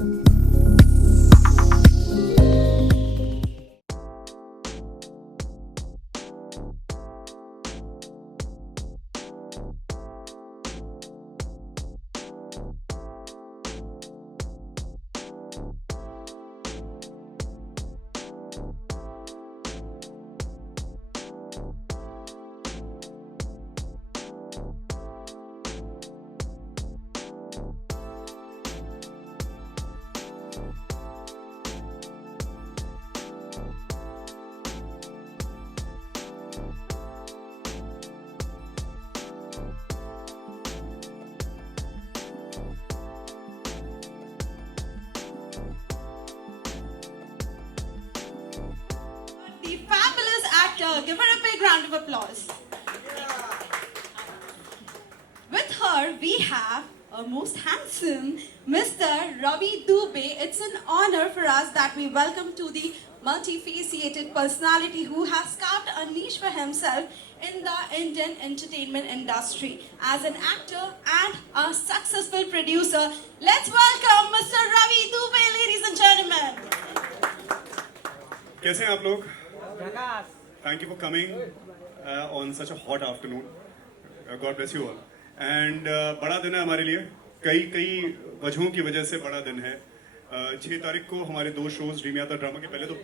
The fabulous actor, give her a big round of applause. With her, we have our most handsome Mr. Ravi Dubey. It's an honor for us that we welcome to the multifaceted personality who has carved a niche for himself in the Indian entertainment industry. As an actor and a successful producer, let's welcome Mr. Ravi Dubey, ladies and gentlemen. कैसे हैं आप लोग? Thank you for coming on such a hot afternoon. God bless you all. And बड़ा दिन है हमारे लिए. कई वजहों की वजह से बड़ा दिन है. 6 तारीख को हमारे 2 शोज ड्रीम यात्रा ड्रामा के पहले तो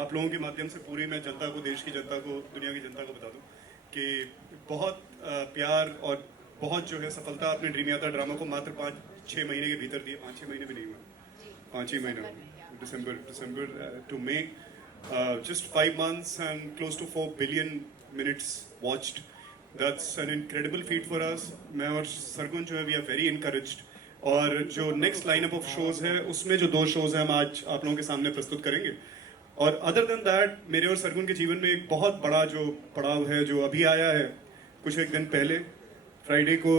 आप लोगों के माध्यम से पूरी मैं जनता को, देश की जनता को, दुनिया की जनता को बता दूं कि बहुत प्यार और बहुत जो है सफलता अपने ड्रीम यात्रा ड्रामा को मात्र 5-6 महीने के भीतर दिए. 5-6 महीने भी नहीं हुए, 5 ही महीने, दिसंबर to May. Just 5 months and close to 4 billion minutes watched. That's an incredible feat for us. मैं और सरगुन जो है we are very encouraged. और जो next lineup of shows है उसमें जो 2 shows हैं हम आज आप लोगों के सामने प्रस्तुत करेंगे. और other than that मेरे और सरगुन के जीवन में एक बहुत बड़ा जो पड़ाव है जो अभी आया है कुछ एक दिन पहले. फ्राइडे को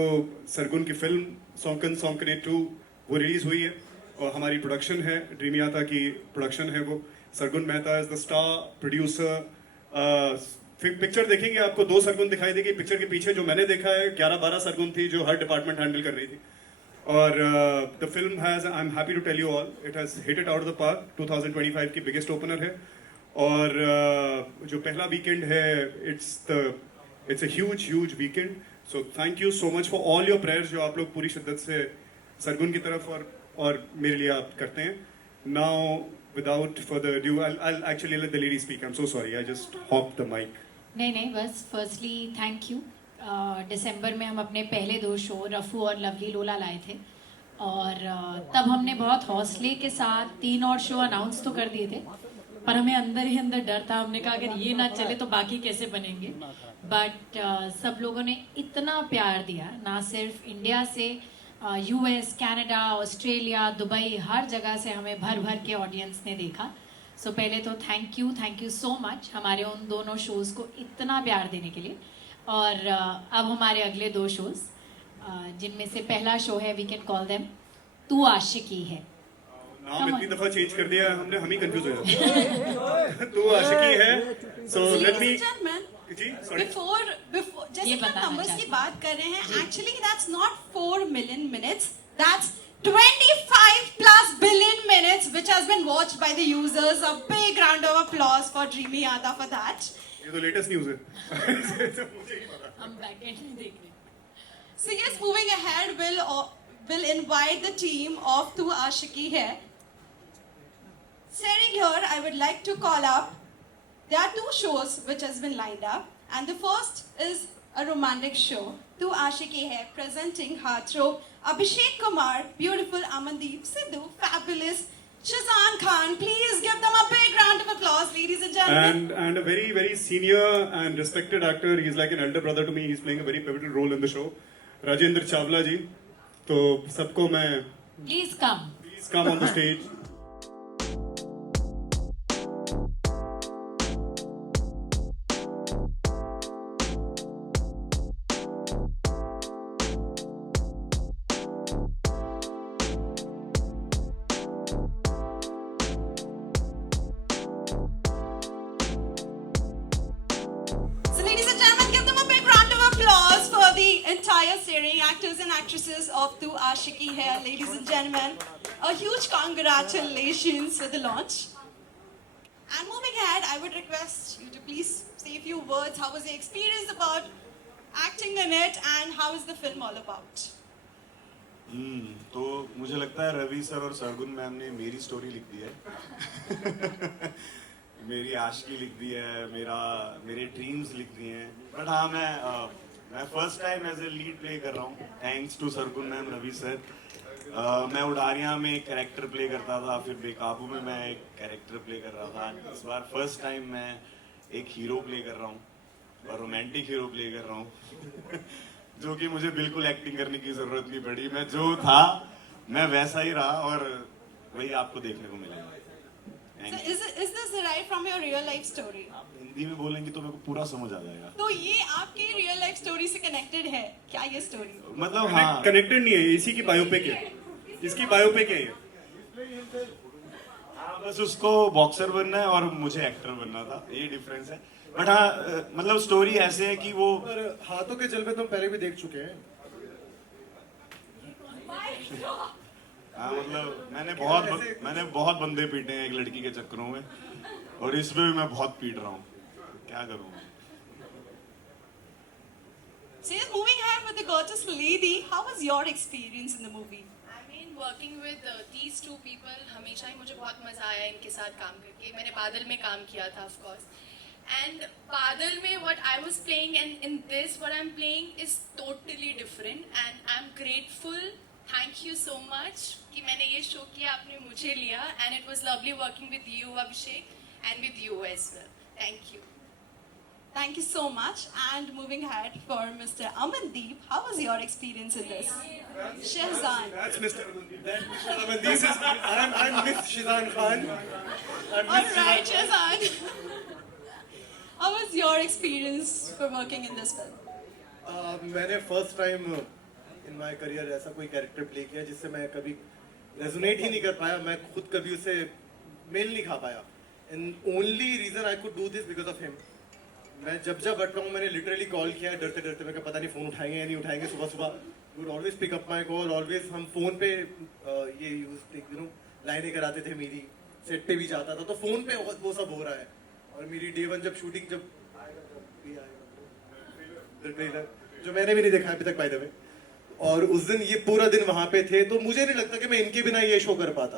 सरगुन की फिल्म सौंकन सौंकने 2 वो रिलीज हुई है और हमारी प्रोडक्शन है, ड्रीम यात्रा की प्रोडक्शन है वो. Sargun Mehta is the star producer. Picture देखेंगे आपको 2 सरगुन दिखाई देगी. पिक्चर के पीछे जो मैंने देखा है 11-12 सरगुन थी जो हर डिपार्टमेंट हैंडल कर रही थी. और the film has, I am happy to tell you all, it has hit it out of the park. 2025 की बिगेस्ट ओपनर है. और जो पहला वीकेंड है it's a huge weekend. So thank you so much for all your prayers जो आप लोग पूरी शिद्दत से सरगुन की तरफ और मेरे लिए आप करते हैं. Now without further ado, I'll actually let the lady speak. I'm so sorry, I just hopped the mic. नहीं बस फर्स्टली थैंक यू. दिसंबर में हम अपने पहले 2 शो रफू और लवली लोला लाए थे और तब हमने बहुत हौसले के साथ 3 और शो अनाउंस तो कर दिए थे पर हमें अंदर ही अंदर डर था. हमने कहा अगर ये ना चले तो बाकी कैसे बनेंगे. बट सब लोगों ने इतना प्यार दिया, ना सिर्फ इंडिया से, यूएस, कनाडा, ऑस्ट्रेलिया, दुबई, हर जगह से हमें भर के ऑडियंस ने देखा. सो पहले तो थैंक यू सो मच हमारे उन दोनों शोज़ को इतना प्यार देने के लिए. और अब हमारे अगले 2 शोज़ जिनमें से पहला शो है वी कैन कॉल देम तू आशिकी है. नाम इतनी दफा चेंज कर दिया हमने, हम ही कंफ्यूज हो जाते हैं. तू आशिकी है. सो लेट मी जी सॉरी Before, जैसे कि हम numbers की बात कर रहे हैं, actually that's not 4 million minutes, that's 25+ billion minutes which has been watched by the users. A big round of applause for Dreamy Yada for that. ये तो लेटेस्ट न्यूज़ है. मुझे ही पता. हम बैक एंड में देख रहे हैं. So yes, moving ahead, we'll invite the team of Tu Ashiki here. Standing here, I would like to call up. There are 2 shows which has been lined up, and the first is a romantic show. Tu Ashiki hai presenting heartthrob Abhishek Kumar, beautiful Amandeep Sidhu, fabulous Shazan Khan. Please give them a big round of applause, ladies and gentlemen. And a very senior and respected actor. He's like an elder brother to me. He's playing a very pivotal role in the show. Rajendra Chawla ji. तो सबको मैं Please come on the stage. So ladies and gentlemen, give them a big round of applause for the entire series. cheering actors and actresses of Tu Ashiki here, ladies and gentlemen. A huge congratulations for the launch. And moving ahead, I would request you to please say a few words. How was the experience about acting in it, and how is the film all about? तो मुझे लगता है Ravi sir और Sargun ma'am ने मेरी story लिख दी है मेरी आशिकी लिख दी है, मेरे ड्रीम्स लिख दिए हैं. बट हाँ, मैं first time as a lead play कर रहा हूँ, thanks to Sargun ma'am, Ravi sir. मैं उडारिया में एक कैरेक्टर प्ले करता था, फिर बेकाबू में मैं एक कैरेक्टर प्ले कर रहा था. इस बार फर्स्ट टाइम मैं एक हीरो प्ले कर रहा हूँ, और रोमांटिक हीरो प्ले कर रहा हूँ जो कि मुझे बिल्कुल एक्टिंग करने की जरूरत नहीं पड़ी. मैं जो था मैं वैसा ही रहा, और वही आपको देखने को मिलेगा. So is this derived from your real life story? आप हिंदी में बोलेंगे तो मेरे को पूरा समझ आ जाएगा. तो ये आपके रियल लाइफ स्टोरी से कनेक्टेड है क्या ये स्टोरी? मतलब हाँ, कनेक्टेड नहीं है, इसी की बायोपिक है, इसकी बायोपिक है ये. हाँ, बस उसको बॉक्सर बनना है और मुझे एक्टर बनना था, ये डिफरेंस है. बट हाँ, मतलब स्टोरी ऐसे है कि वो पर हाथों के जलवे तो हम पहले भी देख चुके हैं. हाँ, मतलब मैंने बहुत बंदे पीटे हैं एक लड़की के चक्करों में, और इसमें भी मैं बहुत पीट रहा हूँ. क्या करूँ? So yes, moving ahead with the gorgeous lady, how was your experience in the movie? I mean, working with these two people, हमेशा ही मुझे बहुत मजा आया इनके साथ काम करके. मैंने बादल में काम किया था, of course. And बादल में what I was playing and in this what I'm playing is totally different, and I'm grateful. Thank you so much कि मैंने ये शो किया, आपने मुझे लिया, and it was lovely working with you, Abhishek, and with you as well. Thank you. Thank you so much. And moving ahead for Mr. Amandeep, how was your experience in this? Shehzaan. That's Mr. This is I'm Miss Shizan Khan. All right, Shehzaan. How was your experience for working in this film? मैंने first time in my career ऐसा कोई character play किया जिससे मैं कभी resonate ही नहीं कर पाया. मैं खुद कभी उसे मेल नहीं खा पाया. And only reason I could do this because of him. मैं जब अटका हूँ, मैंने लिटरली कॉल किया डरते डरते. मैं पता नहीं फोन उठाएंगे या नहीं उठाएंगे. सुबह सुबह would always pick up my call. Always हम फोन पे ये यूज लाइनें कराते थे मेरी. सेट पे भी जाता था तो फोन पे वो सब हो रहा है. और मेरी डे वन जब शूटिंग जब ट्रेलर जो मैंने भी नहीं देखा अभी तक बाय द वे, और उस दिन ये पूरा दिन वहां पे थे, तो मुझे नहीं लगता कि मैं इनके बिना ये शो कर पाता.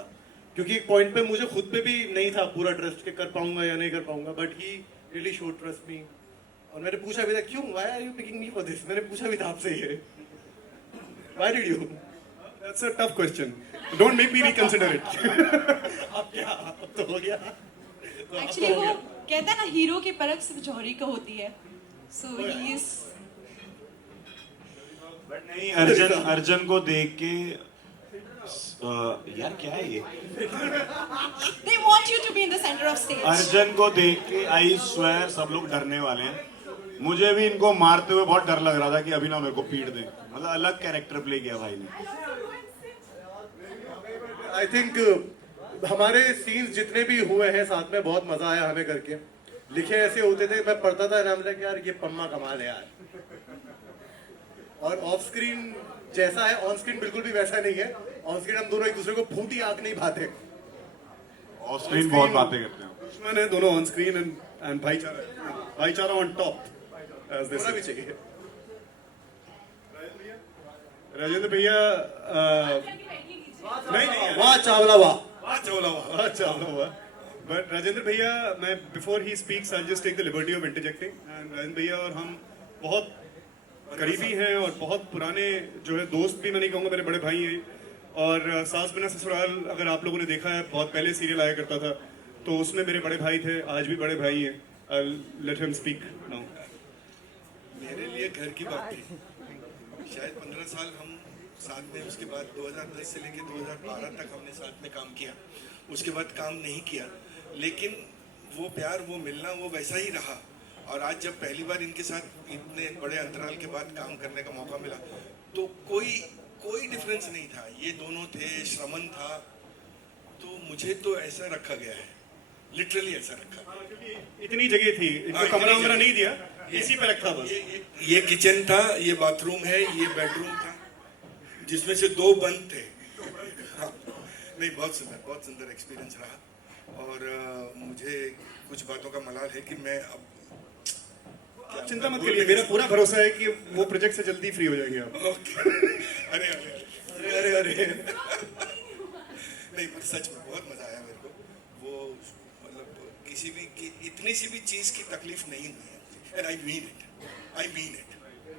क्योंकि एक पॉइंट पे मुझे खुद पे भी नहीं था पूरा ट्रस्ट कि कर पाऊंगा या नहीं कर पाऊंगा. But he really show trust me. और मैंने पूछा भी था क्यों, why are you picking me for this. मैंने पूछा भी था आपसे ये, why did you. That's a tough question. Don't make me reconsider it. अब क्या, अब तो हो गया. तो अब Actually तो हो वो गया. कहते हैं ना, हीरो की परख सिर्फ जौहरी को होती है. So he is. बट नहीं, अर्जन को देख के यार क्या है ये, They want you to be in the center of stage. अर्जन को देख के आई स्वेयर सब लोग डरने वाले हैं. मुझे भी इनको मारते हुए बहुत डर लग रहा था कि अभी ना मेरे को पीट दे. मतलब अलग कैरेक्टर प्ले किया भाई ने. आई थिंक हमारे सीन्स जितने भी हुए हैं साथ में बहुत मजा आया हमें करके. लिखे ऐसे होते थे, मैं पढ़ता था नाम लगा यार ये पम्मा कमाल है यार. और ऑफ स्क्रीन जैसा है ऑन स्क्रीन बिल्कुल भी वैसा नहीं है. ऑन स्क्रीन हम दोनों एक दूसरे को फूटी आंख नहीं भाते. ऑफ स्क्रीन बहुत बातें करते हैं. दुश्मन है दोनों ऑन स्क्रीन एंड भाईचारा ऑन टॉप, एज दे होना भी से. चाहिए. राजेंद्र भैया नहीं वाह चावला वाह. वाह. बट राजेंद्र भैया, मैं बिफोर ही speaks I just take the liberty of interjecting. And Rajendra भैया और हम बहुत करीबी हैं और बहुत पुराने जो है दोस्त भी मैं नहीं कहूँगा, मेरे बड़े भाई हैं. और सास बिना ससुराल अगर आप लोगों ने देखा है, बहुत पहले सीरियल आया करता था, तो उसमें मेरे बड़े भाई थे, आज भी बड़े भाई हैं. I let him speak now. मेरे लिए घर की बात थी. शायद 15 साल हम साथ में, उसके बाद 2010 से लेकर 2012 तक हमने साथ में काम किया. उसके बाद काम नहीं किया, लेकिन वो प्यार, वो मिलना, वो वैसा ही रहा. और आज जब पहली बार इनके साथ इतने बड़े अंतराल के बाद काम करने का मौका मिला, तो कोई डिफरेंस नहीं था. ये दोनों थे, श्रमन था. तो मुझे तो ऐसा रखा गया है, लिटरली ऐसा रखा. इतनी जगह थी, इनको कमरा वमरा नहीं दिया, इसी पे रखा बस। ये किचन था, ये बाथरूम है, ये बेडरूम था, जिसमें से 2 बंद थे। हाँ, नहीं, बहुत सुंदर एक्सपीरियंस रहा। और मुझे कुछ बातों का मलाल है कि मैं अब आप चिंता मत करिए, मेरा पूरा भरोसा है कि वो प्रोजेक्ट से जल्दी फ्री हो जाएंगे आप। अरे अरे अरे अरे अरे नहीं, पर सच में बहुत मजा आया मेरे को। वो मतलब किसी भी इतनी सी भी चीज की तकलीफ नहीं हुई है, and I mean it.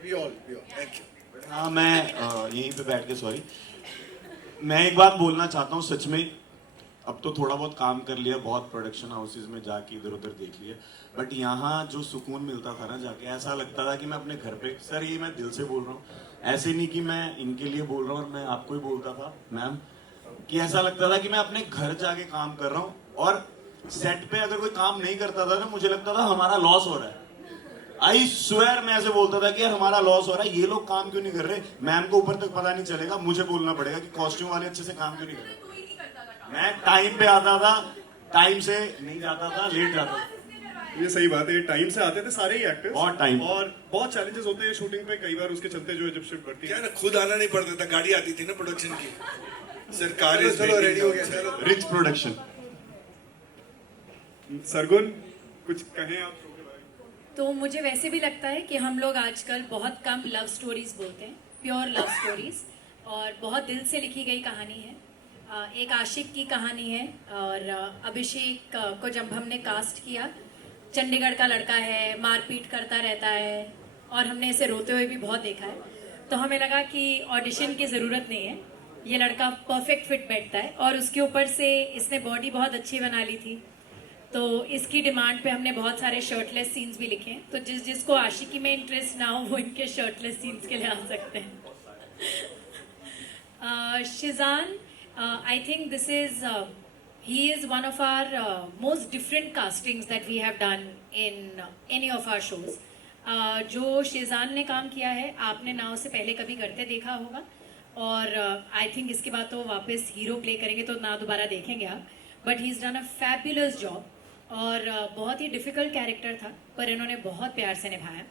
We all thank you. हाँ, मैं यहीं पे बैठ के सॉरी, मैं एक बात बोलना चाहता हूँ सच में। अब तो थोड़ा बहुत काम कर लिया, बहुत प्रोडक्शन हाउसेज में जाके इधर उधर देख लिया, बट यहाँ जो सुकून मिलता था ना जाके, ऐसा लगता था कि मैं अपने घर पे, सर ये मैं दिल से बोल रहा हूँ, ऐसे नहीं कि मैं इनके लिए बोल रहा हूँ और मैं आपको ही बोलता था मैम, कि ऐसा लगता था कि मैं अपने घर जाके काम कर रहा हूँ। और सेट पे अगर कोई काम नहीं करता था ना, मुझे लगता था हमारा लॉस हो रहा है। आई स्वेयर मैं ऐसे बोलता था कि यार हमारा लॉस हो रहा है, ये लोग काम क्यों नहीं कर रहे, मैम को ऊपर तक पता नहीं चलेगा, मुझे बोलना पड़ेगा कि कॉस्ट्यूम वाले अच्छे से काम क्यों नहीं कर रहे। मैं टाइम पे आता था, टाइम से नहीं जाता था, लेट जाता था। ये सही बात है, टाइम से आते थे सारे ही एक्टर्स। बहुत टाइम। और बहुत चैलेंजेस होते हैं शूटिंग पे, कई बार उसके चलते जो है जब शिफ्ट बढ़ती क्या है ना, खुद आना नहीं पड़ता था, गाड़ी आती थी ना प्रोडक्शन की। सरकार चलो रेडी हो गया, चलो। Rich production. सरगुन कुछ कहें आप शो के बारे में? तो मुझे वैसे भी लगता है कि हम लोग आजकल बहुत कम लव स्टोरीज बोलते हैं, प्योर लव स्टोरीज, और बहुत दिल से लिखी गई कहानी है। एक आशिक की कहानी है, और अभिषेक को जब हमने कास्ट किया, चंडीगढ़ का लड़का है, मारपीट करता रहता है, और हमने इसे रोते हुए भी बहुत देखा है, तो हमें लगा कि ऑडिशन की ज़रूरत नहीं है, ये लड़का परफेक्ट फिट बैठता है। और उसके ऊपर से इसने बॉडी बहुत अच्छी बना ली थी, तो इसकी डिमांड पे हमने बहुत सारे शर्टलेस सीन्स भी लिखे हैं। तो जिसको आशिकी में इंटरेस्ट ना हो वो इनके शर्टलेस सीन्स के लिए आ सकते हैं। Sheezan, I think this is he is one of our most different castings that we have done in any of our shows. जो शिजान ने काम किया है, आपने ना उसे पहले कभी करते देखा होगा, और आई थिंक इसके बाद तो वापस हीरो प्ले करेंगे तो ना दोबारा देखेंगे आप, but he is done a fabulous job. और बहुत ही डिफिकल्ट कैरेक्टर था, पर इन्होंने बहुत प्यार से निभाया।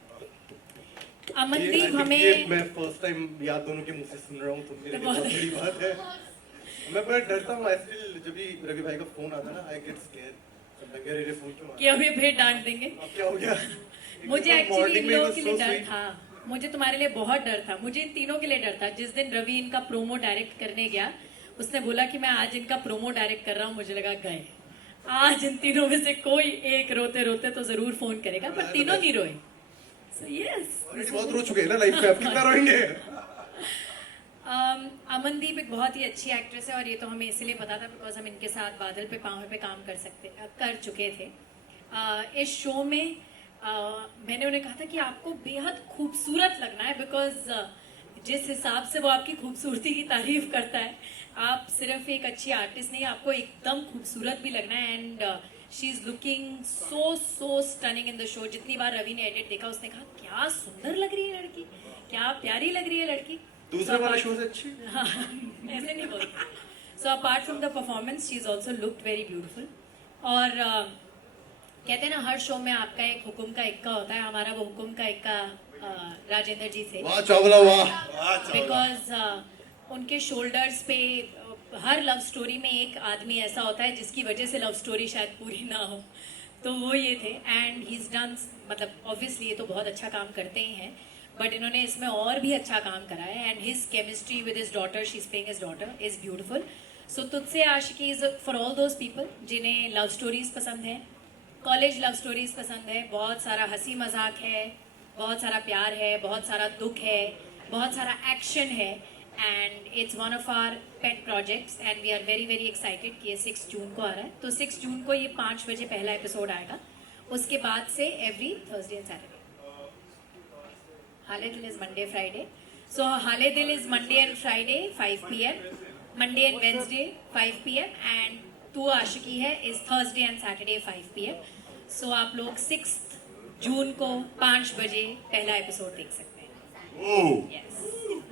अमनदीप हमें, मैं फर्स्ट टाइम याद दोनों के मुंह से सुन रहा हूँ, तो मेरे लिए बहुत बहुत बड़ी बात है। मैं बड़ा डरता हूँ, जब भी रवि भाई का फोन आता ना, आई गेट स्केयर। मैं कह रहे फोन क्यों आ कि अभी फिर डांट देंगे। अब क्या हो गया? मुझे एक्चुअली इन में लोगों was के लिए so डर sweet. था, मुझे तुम्हारे लिए बहुत डर था, मुझे इन तीनों के लिए डर था। जिस दिन रवि इनका प्रोमो डायरेक्ट करने गया, उसने बोला कि मैं आज इनका प्रोमो डायरेक्ट कर रहा हूँ, मुझे लगा गए आज इन तीनों में से कोई एक रोते रोते तो जरूर फोन करेगा, पर तीनों नहीं रोए। So yes, बहुत रो चुके हैं ना लाइफ में, अब कितना रोएंगे? अमनदीप एक बहुत ही अच्छी एक्ट्रेस है, और ये तो हमें इसलिए पता था बिकॉज हम इनके साथ बादल पे पाँव पे काम कर चुके थे। इस शो में मैंने उन्हें कहा था कि आपको बेहद खूबसूरत लगना है, बिकॉज जिस हिसाब से वो आपकी खूबसूरती की तारीफ करता है, आप सिर्फ एक अच्छी आर्टिस्ट नहीं, आपको एकदम खूबसूरत भी लगना है। And she is looking so stunning in the show. जितनी बार रवि ने एडिट देखा, उसने कहा क्या सुंदर लग रही है लड़की, क्या प्यारी लग रही है लड़की। दूसरे वाले शो से अच्छी? हाँ, ऐसे नहीं बोलते। So apart from the performance, she is also looked very beautiful. और कहते हैं ना, हर शो में आपका एक हुकुम का इक्का होता है, हमारा वो हुकुम का इक्का राजेंद्र जी से, वाह चावला वाह। बिकॉज उनके शोल्डर्स पे हर लव स्टोरी में एक आदमी ऐसा होता है जिसकी वजह से लव स्टोरी शायद पूरी ना हो, तो वो ये थे। एंड ही इज डन, मतलब ऑब्वियसली ये तो बहुत अच्छा काम करते ही हैं, बट इन्होंने इसमें और भी अच्छा काम करा है। And his chemistry with his daughter, she is playing his daughter, is beautiful. So Tujhse Aashiqui is for all those people जिन्हें लव स्टोरीज पसंद है, कॉलेज लव स्टोरीज पसंद है, बहुत सारा हंसी मजाक है, बहुत सारा प्यार है, बहुत सारा दुख है, बहुत सारा एक्शन है। And it's one of our pet projects, and we are very very excited कि ये 6 जून को आ रहा है। तो 6 जून को ये 5 बजे पहला एपिसोड आएगा, उसके बाद से एवरी थर्सडे एंड सैटरडे। हाले दिल इज मंडे फ्राइडे, सो हाले दिल is Monday and Friday 5 PM, Monday and Wednesday 5 PM, and तू आशिकी है is Thursday and Saturday 5 PM। सो आप लोग 6 जून को 5 बजे पहला एपिसोड देख सकते हैं। Yes.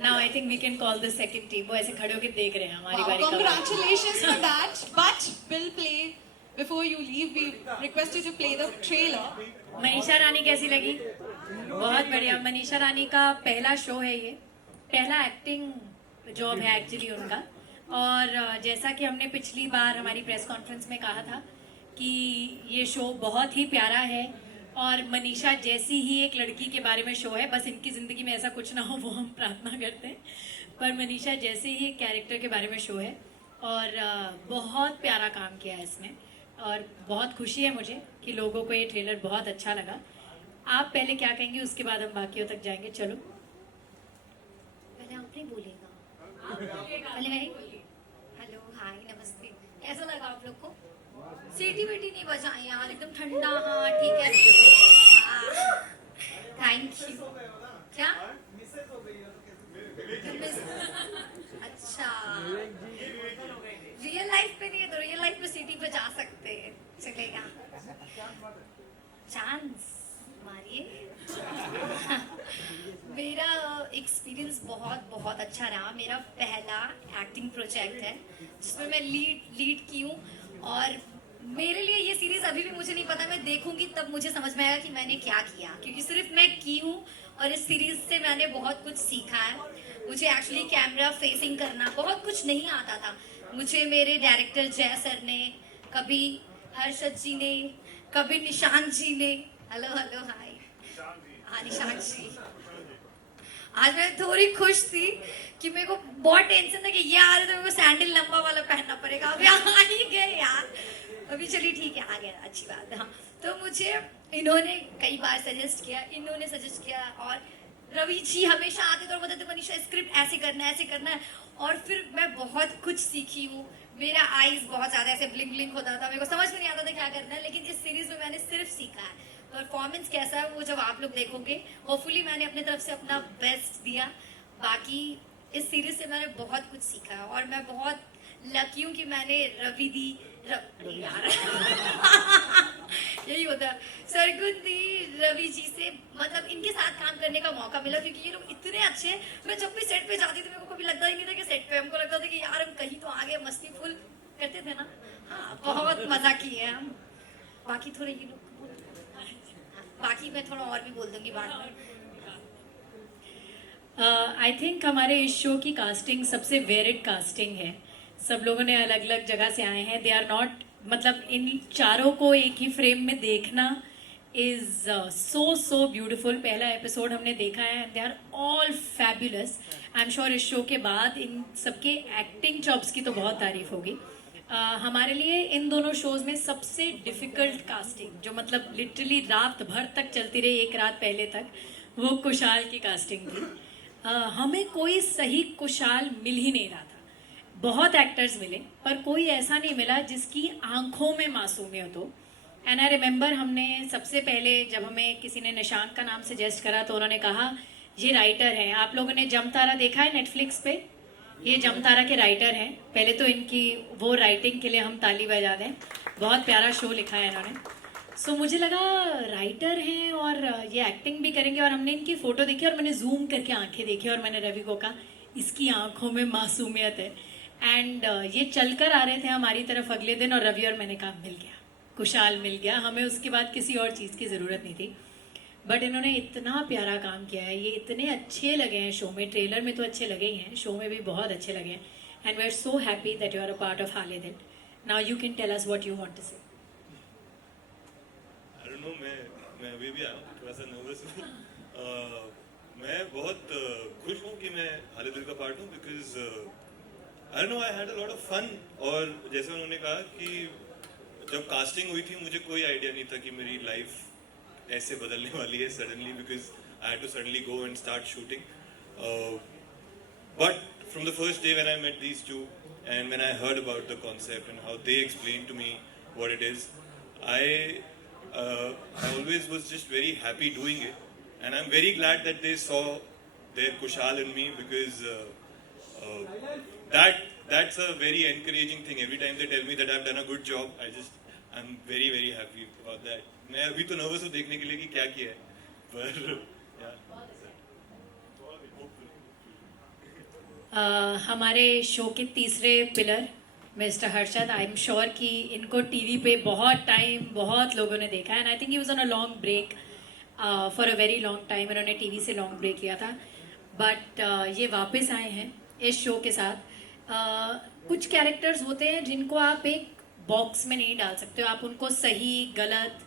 Now I think we can call the second team. वो ऐसे खड़े होकर देख रहे हैं हमारी बारी कब आएगी। Congratulations for that. But we'll play before you leave, we request you to play the trailer. Manisha Rani कैसी लगी? बहुत बढ़िया। मनीषा रानी का पहला शो है ये, पहला एक्टिंग जॉब है एक्चुअली उनका। और जैसा कि हमने पिछली बार हमारी प्रेस कॉन्फ्रेंस में कहा था कि ये शो बहुत ही प्यारा है और मनीषा जैसी ही एक लड़की के बारे में शो है, बस इनकी ज़िंदगी में ऐसा कुछ ना हो वो हम प्रार्थना करते हैं, पर मनीषा जैसे ही एक कैरेक्टर के बारे में शो है और बहुत प्यारा काम किया है इसने और बहुत खुशी है मुझे कि लोगों को ये ट्रेलर बहुत अच्छा लगा। आप पहले क्या कहेंगे, उसके बाद हम बाकियों तक जाएंगे। चलो पहले आप नहीं बोलेगा, पहले मैं ही बोली। हेलो हाय नमस्ते, कैसा लगा आप लोग को? सीटी वीटी नहीं बजाए यार, एकदम ठंडा। हाँ ठीक है, थैंक यू। क्या अच्छा, रियल लाइफ पे नहीं है तो रियल लाइफ में सीटी पे जा सकते हैं, चलेगा। चांस मारिए। मेरा एक्सपीरियंस बहुत बहुत अच्छा रहा। मेरा पहला एक्टिंग प्रोजेक्ट है जिसमें मैं लीड की हूँ और मेरे लिए ये सीरीज अभी भी मुझे नहीं पता, मैं देखूंगी तब मुझे समझ में आएगा कि मैंने क्या किया, क्योंकि सिर्फ मैं की हूँ और इस सीरीज से मैंने बहुत कुछ सीखा है। मुझे एक्चुअली कैमरा फेसिंग करना बहुत कुछ नहीं आता था। मुझे मेरे डायरेक्टर जय सर ने, कभी हर्षद जी ने, कभी निशांत जी ने, हेलो हेलो हाय, हाँ निशांत जी। आज मैं थोड़ी खुश थी कि मेरे को बहुत टेंशन था कि ये आ रहे तो मेरे को सैंडल लंबा वाला पहनना पड़ेगा, अभी आ ही गए यार, अभी चलिए ठीक है आ गया, अच्छी बात है। हाँ तो मुझे इन्होंने कई बार सजेस्ट किया, इन्होंने सजेस्ट किया और रवि जी हमेशा आते तो बताते मनीषा स्क्रिप्ट ऐसे करना है और फिर मैं बहुत कुछ सीखी हूँ। मेरा आईज बहुत ज़्यादा ऐसे ब्लिंक ब्लिंक होता था, मेरे को समझ में नहीं आता था क्या करना है, लेकिन इस सीरीज में मैंने सिर्फ सीखा है। परफॉर्मेंस कैसा है वो जब आप लोग देखोगे, होपफुली मैंने अपनी तरफ से अपना बेस्ट दिया। बाकी इस सीरीज से मैंने बहुत कुछ सीखा है और मैं बहुत लकी हूँ कि मैंने यार यही होता है, सरगुन दी, रवि जी से मतलब इनके साथ काम करने का मौका मिला, क्योंकि ये लोग इतने अच्छे हैं। मैं जब भी सेट पे जाती थी मेरे को कभी लगता ही नहीं था कि सेट पे, हमको लगता था कि यार हम कहीं तो आगे मस्ती फुल करते थे ना। हाँ बहुत मजा किए हैं हम। बाकी थोड़े ये लोग बाकी मैं थोड़ा और भी बोल दूंगी बाद में। आई थिंक हमारे इस शो की कास्टिंग सबसे वेरिड कास्टिंग है। सब लोगों ने अलग अलग जगह से आए हैं। दे आर नॉट, मतलब इन चारों को एक ही फ्रेम में देखना इज सो ब्यूटिफुल। पहला एपिसोड हमने देखा है, they are all fabulous. I am sure इस शो के बाद इन सबके एक्टिंग जॉब्स की तो बहुत तारीफ होगी। हमारे लिए इन दोनों शोज में सबसे डिफिकल्ट कास्टिंग, जो मतलब लिटरली रात भर तक चलती रही, एक रात पहले तक, वो कुशाल की कास्टिंग थी। हमें कोई सही कुशाल मिल ही नहीं रहा था। बहुत एक्टर्स मिले पर कोई ऐसा नहीं मिला जिसकी आंखों में मासूमियत हो। एंड आई रिमेंबर हमने सबसे पहले जब हमें किसी ने निशांत का नाम सजेस्ट करा तो उन्होंने कहा ये राइटर हैं। आप लोगों ने जमतारा देखा है नेटफ्लिक्स पे? ये जमतारा के राइटर हैं। पहले तो इनकी वो राइटिंग के लिए हम ताली बजा दें, बहुत प्यारा शो लिखा है इन्होंने। सो मुझे लगा राइटर हैं और ये एक्टिंग भी करेंगे। और हमने इनकी फ़ोटो देखी और मैंने जूम करके आंखें देखी और मैंने रवि को कहा इसकी आंखों में मासूमियत है। एंड ये चलकर आ रहे थे हमारी तरफ अगले दिन और रवि और मैंने कहा मिल गया, कुशाल मिल गया। हमें उसके बाद किसी और चीज़ की ज़रूरत नहीं थी। बट इन्होंने इतना प्यारा काम किया है, ये इतने अच्छे लगे हैं शो में। ट्रेलर में तो अच्छे लगे ही हैं, शो में भी बहुत अच्छे लगे हैं। And we are so happy that you are a part of Hale Dil. Now you can tell us what you want to say. I don't no, मैं अभी भी आया हूँ, थोड़ा सा नर्वस हूँ। मैं बहुत खुश हूँ कि मैं हाले दिल का पार्ट हूँ, because I don't know, I had a lot of fun. और जैसे उन्होंने कहा कि जब कास्टिंग हुई थी मुझे कोई आइडिया नहीं था कि मेरी लाइफ ऐसे बदलने वाली है suddenly, because I had to suddenly go and start shooting. But from the first day when I met these two and when I heard about the concept and how they explain to me what it is, I always was just very happy doing it, and I'm very glad that they saw their Kushal in me, because that's a very encouraging thing. Every time they tell me that I've done a good job, I'm very very happy about that. मैं अभी तो nervous हूँ देखने के लिए कि क्या किया है, पर हमारे शो के तीसरे pillar mister Harshad, I am sure कि इनको टीवी पे बहुत टाइम बहुत लोगों ने देखा है, and I think he was on a long break for a very long time. इन्होंने टीवी से लॉन्ग ब्रेक लिया था, बट ये वापस आए हैं इस शो के साथ. कुछ कैरेक्टर्स होते हैं जिनको आप एक बॉक्स में नहीं डाल सकते हो. आप उनको सही गलत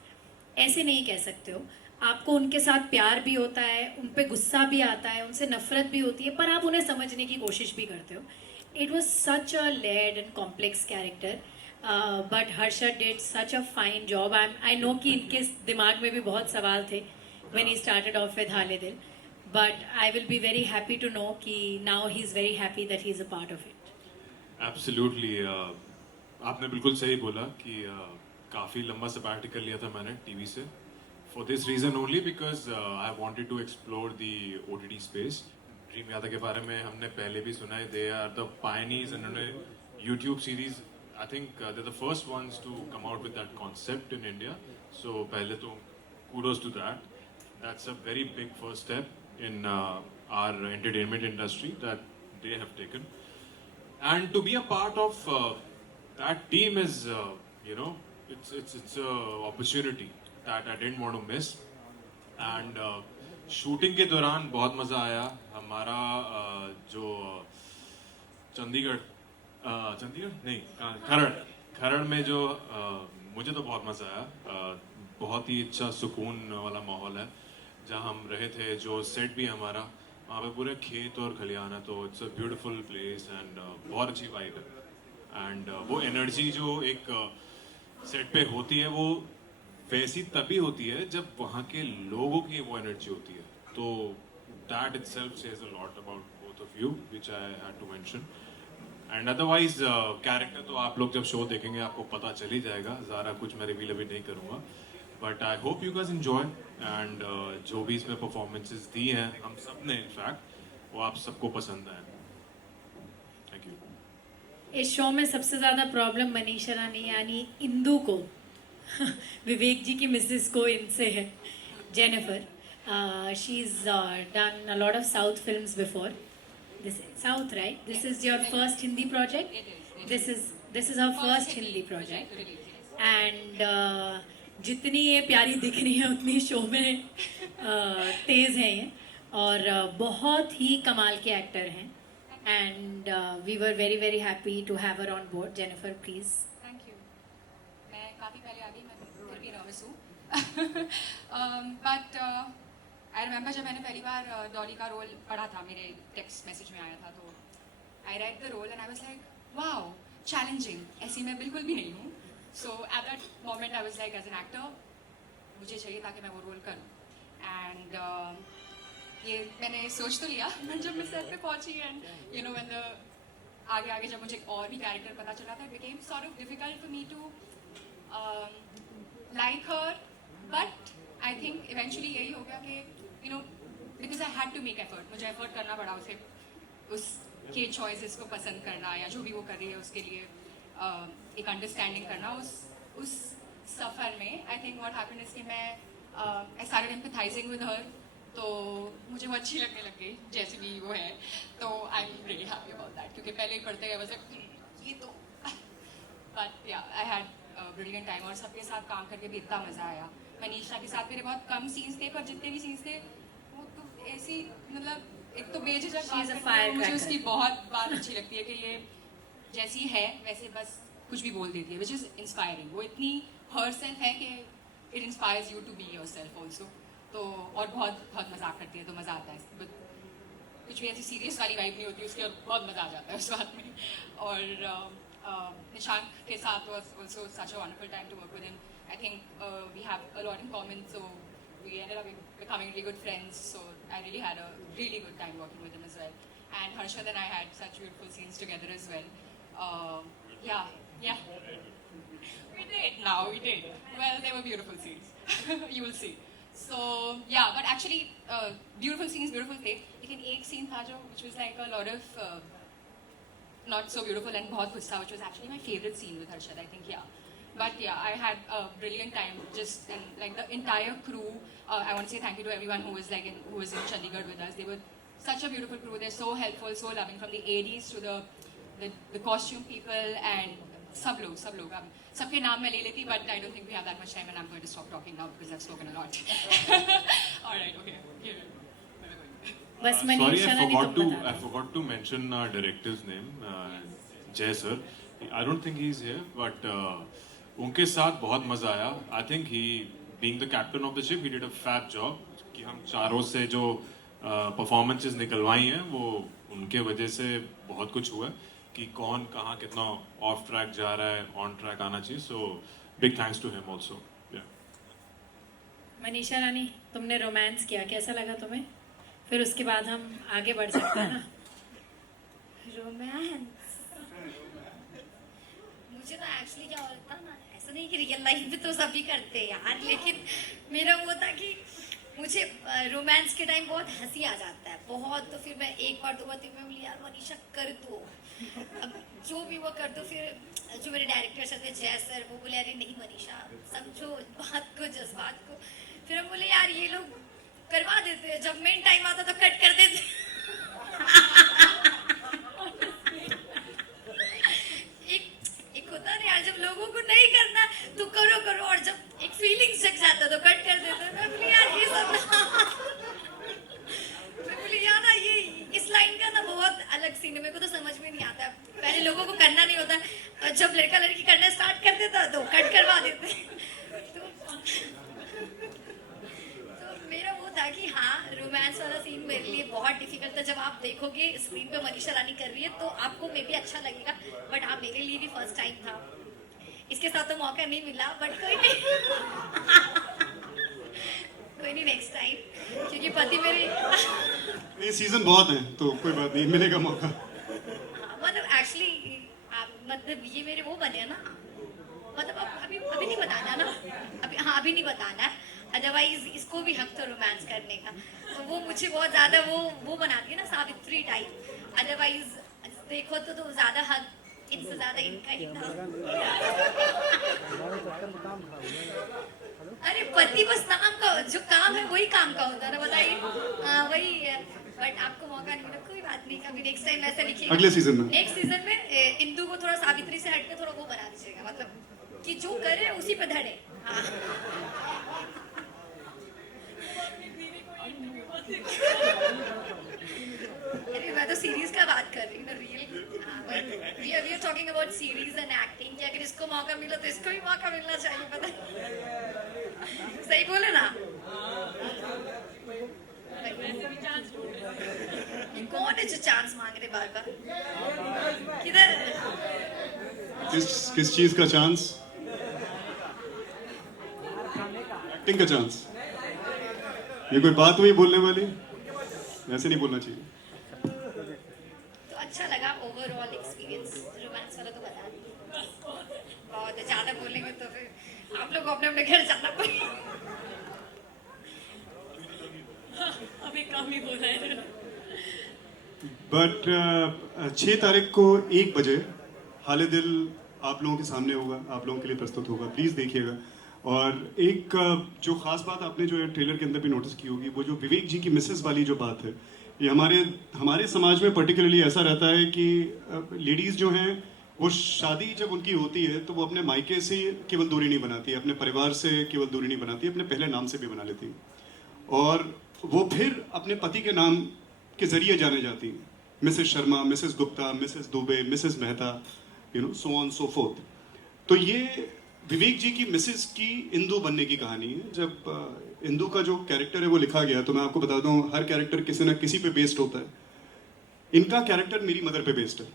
ऐसे नहीं कह सकते हो. आपको उनके साथ प्यार भी होता है, उन पे गुस्सा भी आता है, उनसे नफरत भी होती है, पर आप उन्हें समझने की कोशिश भी करते हो. It was such a layered and complex character, but Harshad did such a fine job. I know कि इनके दिमाग में भी बहुत सवाल थे when he started off with हाले दिल, but I will be very happy to know कि now he's very happy that he's a part of it. Absolutely. आपने बिल्कुल सही बोला कि काफ़ी लंबा सैबैटिकल लिया था मैंने टीवी से, for this reason only because I wanted to explore the OTT space. Dream Yadav के बारे में हमने पहले भी सुना है. They are the pioneers. इन्होंने YouTube series, I think they the first ones to come out with that concept in India. So पहले तो kudos to that. That's a very big first step in our entertainment industry that they have taken. And to be a part of that team is, it's a opportunity that I didn't want to miss. And shooting के दौरान बहुत मज़ा आया. हमारा जो चंडीगढ़ नहीं खरड़ में जो मुझे तो बहुत मज़ा आया. बहुत ही अच्छा सुकून वाला माहौल है जहाँ हम रहे थे. जो सेट भी हमारा वहाँ पे पूरे खेत और खलियान है, तो it's a beautiful place and बहुत अच्छी वाइब है. एंड वो एनर्जी जो एक सेट पे होती है वो वैसी तभी होती है जब वहाँ के लोगों की वो एनर्जी होती है. तो that itself says a lot about both of you which I had to mention. And otherwise character तो आप लोग जब शो देखेंगे आपको पता चल ही जाएगा. ज़्यादा कुछ मैं रिवील अभी नहीं करूँगा, but I hope you guys enjoy. And जो भी इसमें परफॉर्मेंसेस दी हैं हम सब ने, इनफैक्ट वो आप सबको पसंद आए. Thank you. इस शो में सबसे ज़्यादा प्रॉब्लम मनीषा रानी यानी इंदू को विवेक जी की मिसेस को इनसे है. Jennifer, she is done a lot of south films before. This is South, right? This is your first Hindi project? This is her first Hindi project. And जितनी ये प्यारी दिख रही है उतनी शो में तेज़ है ये, और बहुत ही कमाल के एक्टर हैं. And we were very very happy to have her on board. Jennifer please. Thank you. मैं काफ़ी पहले आ गई, मैं फिर भी नर्वस हूँ. बट आई रिमेंबर जब मैंने पहली बार डॉली का रोल पढ़ा था, मेरे टेक्स्ट मैसेज में आया था, तो I write the role and I was like wow challenging. ऐसी मैं बिल्कुल भी नहीं हूँ. So at that moment I was like as an actor मुझे चाहिए था कि मैं वो रोल करूँ. एंड ये मैंने सोच तो लिया, बट जब मैं सेट पे पहुँची and you know when the आगे जब मुझे और भी कैरेक्टर पता चला था, it became sort of difficult for me to like her. But I think eventually यही हो गया कि you know because I had to make effort. मुझे एफर्ट करना पड़ा उसे, उसके चॉइसेस को पसंद करना या जो भी वो कर रही है उसके लिए एक अंडरस्टैंडिंग करना. उस सफ़र में I think what happened is कि मैं आई स्टार्टेड एम्पैथाइजिंग विद हर. तो मुझे वो अच्छी लगने लग गई जैसे भी वो है. तो I am really happy about that, क्योंकि पहले ही पढ़ते गए वैसे ये तो. बट या आई हैड ब्रिलियंट टाइम और सबके साथ काम करके भी इतना मज़ा आया. मनीषा के साथ मेरे बहुत कम सीन्स थे, पर जितने भी सीन्स थे वो तो ऐसी मतलब एक तो बेझिझक बात करती है. मुझे उसकी बहुत बात अच्छी लगती है कि ये जैसी है वैसे बस कुछ भी बोल देती है, विच इज़ इंस्पायरिंग. वो इतनी हर सेल्फ है कि it inspires you to be yourself also. तो और बहुत मजाक करती है, तो मज़ा आता है. बट कुछ भी ऐसी सीरियस वाली वाइब नहीं होती उसकी, और बहुत मज़ा आ जाता है उस बात में. और निशांक के साथ was also such a wonderful time to work with him. I think we have a lot in common, so we ended up becoming really good friends. So I really had a really good time working with him as well. And Harshad and I had such beautiful scenes together as well. Yeah. We did. Now we did. Well, they were beautiful scenes. You will see. So yeah, but actually, beautiful scenes, beautiful थे. लेकिन एक scene था जो which was like a lot of not so beautiful and बहुत कुछ था, which was actually my favorite scene with Harshad. I think yeah. But yeah, I had a brilliant time. Just and like the entire crew. I want to say thank you to everyone who was in Chandigarh with us. They were such a beautiful crew. They're so helpful, so loving. From the ADs to the the costume people and सब लोग सबके नाम मैं ले लेती, but I don't think we have that much time and I'm going to stop talking now because I've spoken a lot. All right, okay. बस Sorry, Manisha Rani तुम बता I forgot to mention our director's name, Jay sir. I don't think he's here, but उनके साथ बहुत मजा आया. I think he, being the captain of the ship, he did a fab job. कि हम चारों से जो performances निकलवाई हैं, वो उनके वजह से बहुत कुछ हुआ कि कौन कहाँ कितना off track जा रहा है, on track आना चाहिए. So big thanks to him also. Yeah. Manisha Rani, तुमने रोमांस किया, कैसा लगा तुम्हें? फिर उसके बाद हम आगे बढ़ सकते हैं ना? रोमांस मुझे तो एक्चुअली क्या होता ना, ऐसा नहीं कि रियल लाइफ में तो सभी करते हैं यार, लेकिन मेरा वो था कि मुझे रोमांस के टाइम बहुत हंसी आ जाता है बहुत, तो फिर मैं एक बार दो बार तीन बार बोली यार मनीषा कर दो, अब जो भी वो कर दो. फिर जो मेरे डायरेक्टर सर थे जय सर, वो बोले अरे नहीं मनीषा समझो बात को, जज्बात को. फिर हम बोले यार ये लोग करवा देते हैं, जब मेन टाइम आता तो कट कर देते. एक होता है यार, जब लोगों को नहीं करना तो करो करो, और जब एक फीलिंग्स जग जाता तो कट कर देते. मैं बोली यार ये सब मैं बोली यार ना ये इस लाइन का ना बहुत अलग सीन है, मेरे को तो समझ में नहीं आता. पहले लोगों को करना नहीं होता, जब लड़का लड़की करना स्टार्ट कर देता तो कट करवा देते. मेरा वो था कि हाँ रोमांस वाला सीन मेरे लिए बहुत डिफिकल्ट था. जब आप देखोगे स्क्रीन पे मनीषा रानी कर रही है तो आपको मे भी अच्छा लगेगा, बट हाँ मेरे लिए भी फर्स्ट टाइम था. इसके साथ तो मौका नहीं मिला, बट कोई नहीं कोई नहीं नेक्स्ट टाइम, क्योंकि पति मेरे ये सीजन बहुत है तो कोई बात नहीं, मिलेगा मौका. मतलब एक्चुअली मतलब ये मेरे वो बने ना, मतलब अभी नहीं बताना ना, अभी नहीं बताना है, अदरवाइज इसको भी हक तो रोमांस करने का. तो वो मुझे बहुत ज्यादा वो बनाती है ना सावित्री टाइप, अदरवाइज देखो तो ज्यादा हक इनसे ज्यादा इनका ही था. अरे पति बस नाम का, जो काम है वही काम का होता है ना, बताइए. हाँ वही है, बट आपको मौका नहीं मिला, कोई बात नहीं, कभी नेक्स्ट टाइम ऐसा लिखिएगा. अगले सीजन में, नेक्स्ट सीजन में इंदु को थोड़ा सावित्री से हटके थोड़ा वो बना दीजिएगा, मतलब कि जो करे उसी पे धड़े. हाँ अरे मैं तो सीरीज का बात कर रही हूँ ना, real. We are talking about series and acting, कि अगर इसको मौका मिला तो इसको भी मौका मिलना चाहिए, पता सही बोले ना. कौन है जो चांस मांग रहे बार बार, किधर किस चीज का चांस? एक्टिंग का चांस. ये कोई बात हुई बोलने वाली? ऐसे नहीं बोलना चाहिए. तो अच्छा लगा ओवरऑल एक्सपीरियंस. रोमांस वाला तो बता दिए, बहुत ज्यादा बोलेंगे तो फिर आप लोग अपने अपने घर जाना पड़ेगा. अभी कम ही बोला है. बट 6 तारीख को 1 बजे हाले दिल आप लोगों के सामने होगा, आप लोगों के लिए प्रस्तुत होगा, प्लीज़ देखिएगा. और एक जो ख़ास बात आपने जो ट्रेलर के अंदर भी नोटिस की होगी, वो जो विवेक जी की मिसेस वाली जो बात है, ये हमारे समाज में पर्टिकुलरली ऐसा रहता है कि लेडीज़ जो हैं वो शादी जब उनकी होती है तो वो अपने मायके से केवल दूरी नहीं बनाती है, अपने परिवार से केवल दूरी नहीं बनाती है, अपने पहले नाम से भी बना लेती है, और वो फिर अपने पति के नाम के जरिए जाने जाती हैं. Mrs Sharma, Mrs Gupta, Mrs Dubey, Mrs Mehta, so on so fourth. तो ये विवेक जी की मिसेस की इंदु बनने की कहानी है. जब इंदु का जो कैरेक्टर है वो लिखा गया, तो मैं आपको बता दूं हर कैरेक्टर किसी ना किसी पे बेस्ड होता है. इनका कैरेक्टर मेरी मदर पे बेस्ड है.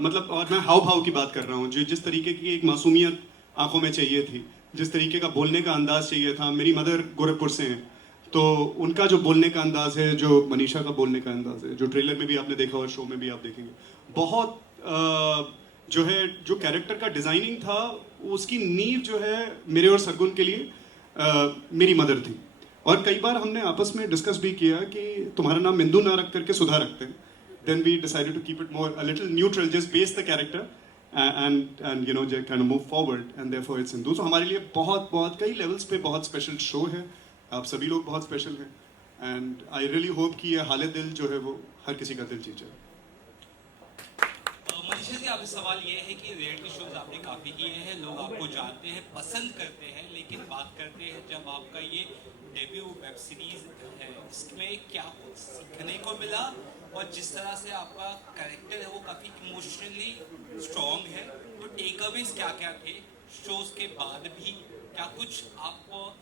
मतलब, और मैं हाव भाव की बात कर रहा हूँ, जिस तरीके की एक मासूमियत आंखों में चाहिए थी, जिस तरीके का बोलने का अंदाज चाहिए था. मेरी मदर गोरखपुर से हैं, तो उनका जो बोलने का अंदाज है, जो मनीषा का बोलने का अंदाज है, जो ट्रेलर में भी आपने देखा और शो में भी आप देखेंगे, बहुत जो कैरेक्टर का डिजाइनिंग था, उसकी नींव जो है मेरे और सरगुन के लिए मेरी मदर थी. और कई बार हमने आपस में डिस्कस भी किया कि तुम्हारा नाम इंदु ना रख करके सुधा रखते हैं. Then we decided to keep it more a little neutral, just base the character and kind of move forward, and therefore it's Hindu. So हमारे लिए बहुत कई लेवल्स पे बहुत स्पेशल शो है. आप सभी लोग बहुत स्पेशल हैं, and I really hope कि ये हाले दिल जो है वो हर किसी का दिल जीत जाए. मनीषा जी आपसे सवाल ये है कि रियलिटी शोज आपने काफ़ी किए हैं, लोग आपको जानते हैं, पसंद करते हैं, लेकिन बात करते हैं जब आपका ये डेब्यू वेब सीरीज है, इसमें क्या कुछ सीखने को मिला और जिस तरह से आपका कैरेक्टर है वो काफ़ी इमोशनली स्ट्रॉन्ग है, तो टेकअवेज क्या क्या थे शोज के बाद भी, क्या कुछ आप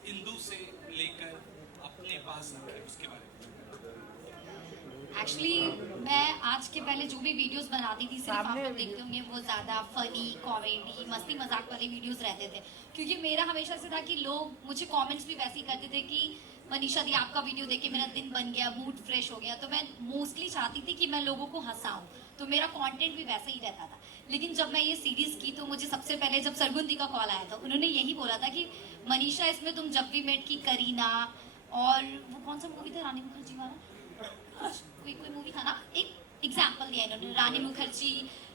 इंदु से लेकर अपने पास रखे उसके बारे में? एक्चुअली मैं आज के पहले जो भी वीडियोस बनाती थी, सिर्फ आप लोग देखते होंगे वो ज़्यादा फनी, कॉमेडी, मस्ती मजाक वाले वीडियोस रहते थे, क्योंकि मेरा हमेशा से था कि लोग मुझे कमेंट्स भी वैसे ही करते थे कि मनीषा दी आपका वीडियो देख के मेरा दिन बन गया, मूड फ्रेश हो गया। तो मैं मोस्टली चाहती थी कि मैं लोगों को हंसाऊं, तो मेरा कंटेंट भी वैसा ही रहता था। लेकिन जब मैं ये सीरीज की तो मुझे सबसे पहले जब सरगुन दी का कॉल आया था, उन्होंने यही बोला था कि मनीषा इसमें तुम जब वी मेट की करीना और वो कौन सा मूवी था रानी मुखर्जी वाला, कोई मूवी था ना, एक एग्जाम्पल दिया इन्होंने रानी मुखर्जी,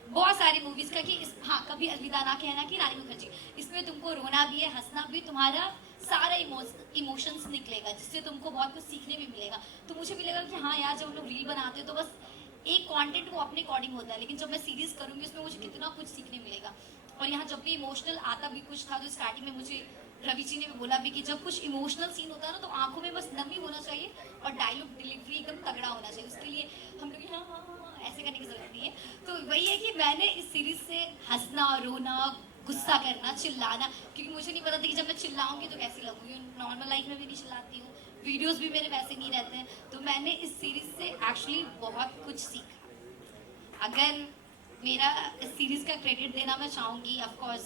बहुत सारी मूवीज का कि हाँ कभी अलविदा ना कहना कि रानी मुखर्जी, इसमें तुमको रोना भी है, हंसना भी, तुम्हारा सारा इमोशंस निकलेगा, जिससे तुमको बहुत कुछ सीखने भी मिलेगा। तो मुझे भी लगा कि हाँ यार, जब हम लोग रील बनाते हैं तो बस एक कंटेंट वो अपने अकॉर्डिंग होता है, लेकिन जब मैं सीरीज करूंगी उसमें मुझे कितना कुछ सीखने मिलेगा। और यहाँ जब भी इमोशनल आता भी कुछ था, तो स्टार्टिंग में मुझे रवि जी ने भी बोला भी कि जब कुछ इमोशनल सीन होता है ना, तो आंखों में बस नमी होना चाहिए और डायलॉग डिलीवरी एकदम तगड़ा होना चाहिए। उसके लिए हम लोग हाँ हाँ हाँ ऐसे करने की जरूरत नहीं है। तो वही है कि मैंने इस सीरीज से हंसना, रोना, गुस्सा करना, चिल्लाना, क्योंकि मुझे नहीं पता था कि जब मैं चिल्लाऊंगी तो कैसी लगूंगी। नॉर्मल लाइफ में भी नहीं चिल्लाती हूँ, वीडियोस भी मेरे वैसे नहीं रहते हैं। तो मैंने इस सीरीज से एक्चुअली बहुत कुछ सीखा। अगर मेरा इस सीरीज का क्रेडिट देना मैं चाहूँगी ऑफकोर्स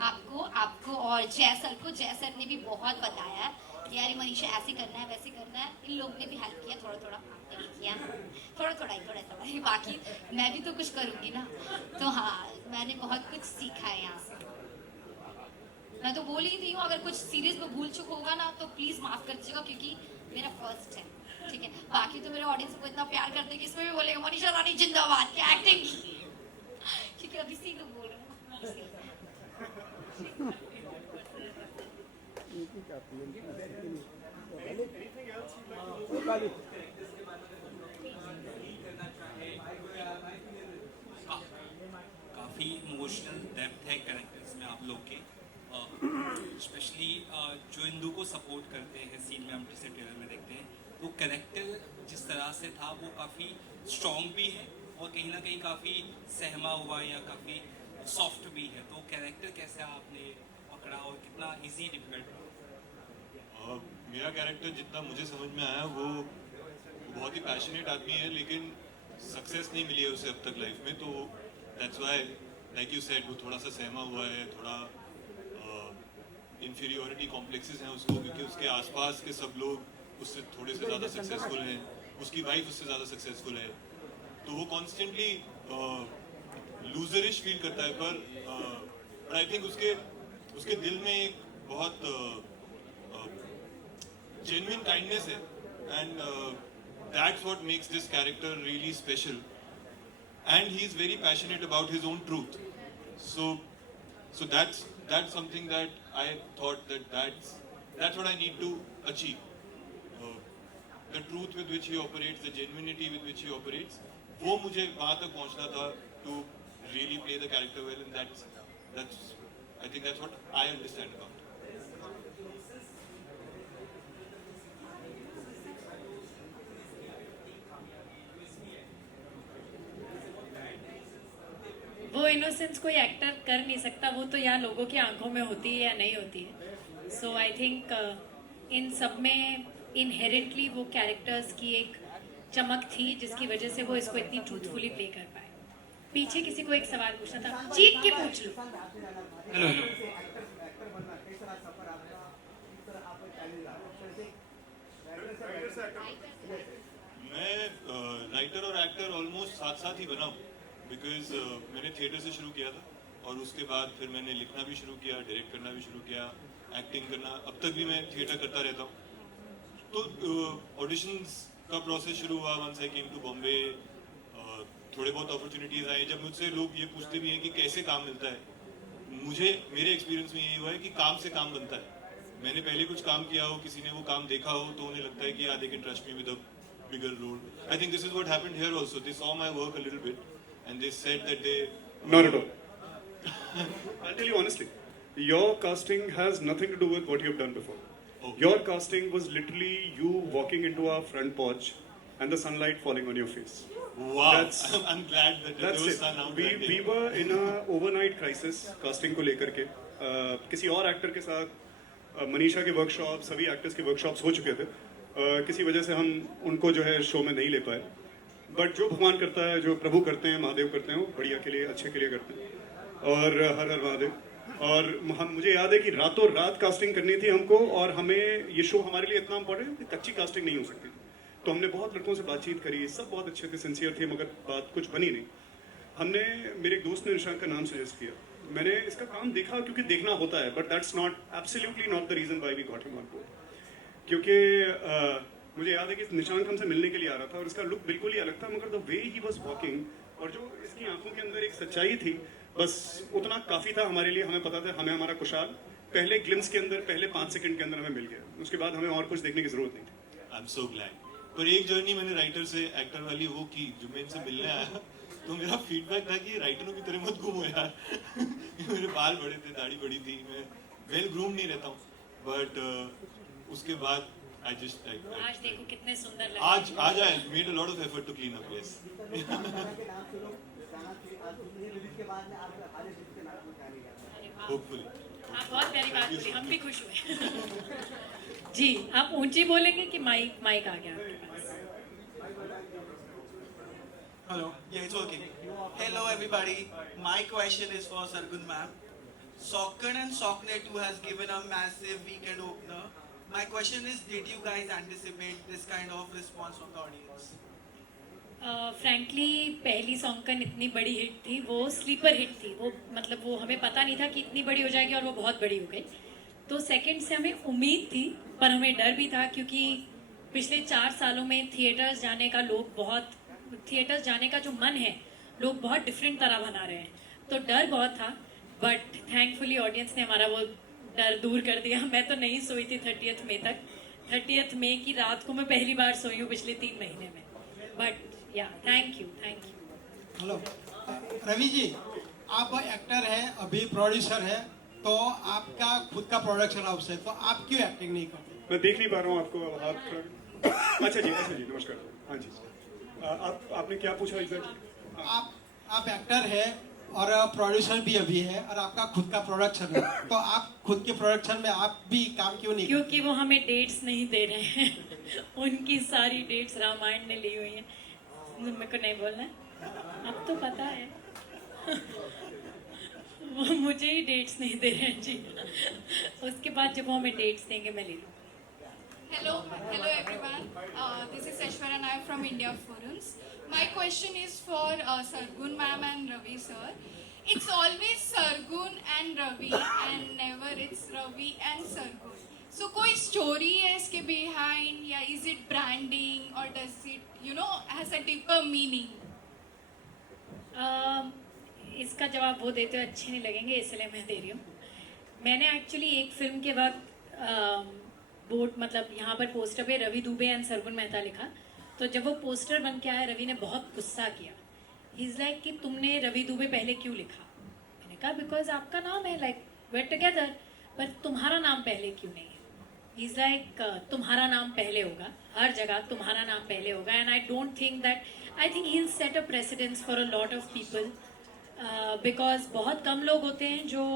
आपको और जय सर को। जय सर ने भी बहुत बताया कि यार मनीषा ऐसे करना है, वैसे करना है। इन लोग ने भी हेल्प किया, थोड़ा थोड़ा आपने भी किया, थोड़ा ही, बाकी मैं भी तो कुछ करूँगी ना। तो हाँ, मैंने बहुत कुछ सीखा है यहाँ से। मैं तो बोल ही रही हूँ, अगर कुछ सीरीज में भूल चुक होगा ना तो प्लीज माफ कर दीजिएगा, क्योंकि मेरा फर्स्ट है, ठीक है। बाकी तो मेरे ऑडियंस को इतना प्यार करते हैं कि इसमें भी बोलेगा मनीषा रानी जिंदाबाद की एक्टिंग की, क्योंकि अभी से लोग बोल रहे हैं। काफ़ी इमोशनल डेप्थ है कैरेक्टर्स में आप लोग के, स्पेशली जो इंदु को सपोर्ट करते हैं सीन में, हम जिसे ट्रेलर में देखते हैं, वो कैरेक्टर जिस तरह से था वो काफ़ी स्ट्रॉन्ग भी है और कहीं ना कहीं काफ़ी सहमा हुआ या काफ़ी सॉफ्ट भी है। तो कैरेक्टर कैसे आपने पकड़ा और कितना इजी डिफिकल्ट रहा? मेरा कैरेक्टर जितना मुझे समझ में आया वो बहुत ही पैशनेट आदमी है, लेकिन सक्सेस नहीं मिली है उसे अब तक लाइफ में। तो that's why like you said वो थोड़ा सा सहमा हुआ है, थोड़ा इन्फीरियोरिटी कॉम्प्लेक्सेस हैं उसको, क्योंकि उसके आसपास के सब लोग उससे थोड़े से ज़्यादा सक्सेसफुल हैं, उसकी वाइफ उससे ज़्यादा सक्सेसफुल है, तो वो कॉन्स्टेंटली लूजरिश फील करता है। पर आई थिंक उसके दिल में एक बहुत जेन्युइन काइंडनेस है, and that's what makes this character really special, and he is very passionate about his own truth. So that's something that I thought that's what I need to achieve. The truth with which he operates, the genuinity with which he operates, वो मुझे वहाँ तक पहुँचना था to really play the character well, and that's I think that's what I understand about it. वो innocence कोई actor कर नहीं सकता, वो तो या लोगों की आंखों में होती है या नहीं होती है। सो आई थिंक इन सब में इनहेरेंटली वो कैरेक्टर्स की एक चमक थी, जिसकी वजह से वो इसको इतनी ट्रूथफुली प्ले कर पाए। पीछे किसी को एक सवाल पूछना था, चीख के पूछ लो। हेलो मैं राइटर और एक्टर ऑलमोस्ट साथ साथ ही बना हूँ, बिकॉज मैंने थिएटर से शुरू किया था और उसके बाद फिर मैंने लिखना भी शुरू किया, डायरेक्ट करना भी शुरू किया, एक्टिंग करना, अब तक भी मैं थिएटर करता रहता हूँ। तो ऑडिशंस का प्रोसेस शुरू हुआ once I came to Bombay, थोड़े बहुत अपॉर्चुनिटीज़ आए। जब मुझसे लोग ये पूछते भी हैं कि कैसे काम मिलता है, मेरे एक्सपीरियंस में यही हुआ है कि काम से काम बनता है। मैंने पहले कुछ काम किया हो, किसी ने वो काम देखा हो, तो उन्हें लगता है कि they can trust me with a bigger role. I think this is what happened here also. They saw my work a little bit and they said that they Not at all. I'll tell you honestly, your casting has nothing to do with what you've done before. Your casting was literally you walking into our front porch and the sunlight falling on your face. Wow, That's- I'm glad that there That's was it. sun out We, that day. we were in a overnight crisis casting को लेकर के किसी और actor के साथ मनीषा के workshop सभी actors के वर्कशॉप्स हो चुके थे किसी वजह से हम उनको जो है शो में नहीं ले पाए बट जो भगवान करता है जो प्रभु करते हैं महादेव करते हैं वो बढ़िया के लिए अच्छे के लिए करते हैं और हर हर महादेव और हम मुझे याद है कि रातों रात कास्टिंग करनी थी हमको और हमें ये शो हमारे लिए इतना इम्पोर्टेंट है कि कच्ची कास्टिंग नहीं हो सकती थी तो हमने बहुत लड़कों से बातचीत करी सब बहुत अच्छे थे सिंसियर थे मगर बात कुछ बनी नहीं हमने मेरे एक दोस्त ने निशांक का नाम सजेस्ट किया मैंने इसका काम देखा क्योंकि देखना होता है but that's not absolutely not the reason why we got him on board क्योंकि मुझे याद है कि निशांक हमसे मिलने के लिए आ रहा था और इसका लुक बिल्कुल ही अलग था मगर the way he was walking और जो इसकी आंखों के अंदर एक सच्चाई थी बस उतना काफी था हमारे लिए हमें पता था हमें हमारा कुशाल पहले ग्लिम्स के अंदर पहले 5 सेकंड के अंदर हमें मिल गया उसके बाद हमें और कुछ देखने की जरूरत नहीं थी आई एम सो ग्लैड पर एक जर्नी मैंने राइटर से एक्टर वाली वो की जो मैं इनसे मिलने आया तो मेरा फीडबैक था कि राइटरों की तरह मत घूमो यार मेरे बाल बड़े थे दाढ़ी बड़ी थी मैं वेल ग्रूम नहीं रहता हूँ बट उसके बाद आई जस्ट आज देखो कितने सुंदर लगे आज I made a lot of effort to clean up yes hopefully आप बहुत प्यारी बात बोली हम भी खुश हुए जी आप ऊंची बोलेंगे कि माइक माइक आ गया आपके पास Hello. Yeah, it's working. Hello, everybody. My question is for Sargun ma'am. Socken and Socknet 2 has given a massive weekend opener. My question is, did you guys anticipate this kind of response from the audience? Frankly पहली सॉन्कन इतनी बड़ी hit थी वो sleeper hit थी वो मतलब वो हमें पता नहीं था कि इतनी बड़ी हो जाएगी और वो बहुत बड़ी हो गई तो सेकंड से हमें उम्मीद थी पर हमें डर भी था क्योंकि पिछले 4 सालों में थिएटर्स जाने का लोग बहुत थिएटर्स जाने का जो मन है लोग बहुत डिफरेंट तरह बना रहे हैं तो डर बहुत था बट थैंकफुली ऑडियंस ने हमारा वो डर दूर कर दिया मैं तो नहीं सोई थी 30th मई तक 30th मई की रात को मैं पहली बार सोई हूँ पिछले 3 महीने में बट या thank you hello Ravi ji आप एक्टर हैं अभी प्रोड्यूसर हैं तो आपका खुद का प्रोडक्शन हाउस है तो आप क्यों एक्टिंग नहीं करते मैं देख नहीं पा रहा हूँ आपको आप अच्छा जी नमस्कार हाँ जी आपने क्या पूछा एग्जैक्टली आप एक्टर हैं और प्रोड्यूसर भी अभी है और आपका खुद का प्रोडक्शन है तो आप खुद के प्रोडक्शन में आप भी काम क्यों नहीं क्योंकि वो हमें डेट्स नहीं दे रहे हैं उनकी सारी डेट्स रामायण ने ली हुई हैं मेरे को नहीं बोलना है अब तो पता है वो मुझे ही डेट्स नहीं दे रहे हैं जी उसके बाद जब वो हमें डेट्स देंगे मैं ले लूँ Hello everyone. This is Aishwarya Nayak from India Forums. My question is for Sargun ma'am and Ravi sir. It's always Sargun and Ravi and never it's Ravi and Sargun. So कोई story है इसके behind या is it branding or does it has a deeper meaning? इसका जवाब वो देते हुए अच्छे नहीं लगेंगे इसलिए मैं दे रही हूँ मैंने एक्चुअली एक फिल्म के बाद बोर्ड मतलब यहाँ पर पोस्टर पे रवि दुबे एंड सरगुन मेहता लिखा तो जब वो पोस्टर बन के आया रवि ने बहुत गुस्सा किया ही इज़ लाइक कि तुमने रवि दुबे पहले क्यों लिखा मैंने कहा बिकॉज आपका नाम है लाइक वेर टुगेदर पर तुम्हारा नाम पहले क्यों नहीं है ही इज़ लाइक तुम्हारा नाम पहले होगा हर जगह तुम्हारा नाम पहले होगा and I don't think that I think he will set a precedence for a lot of people because बहुत कम लोग होते हैं जो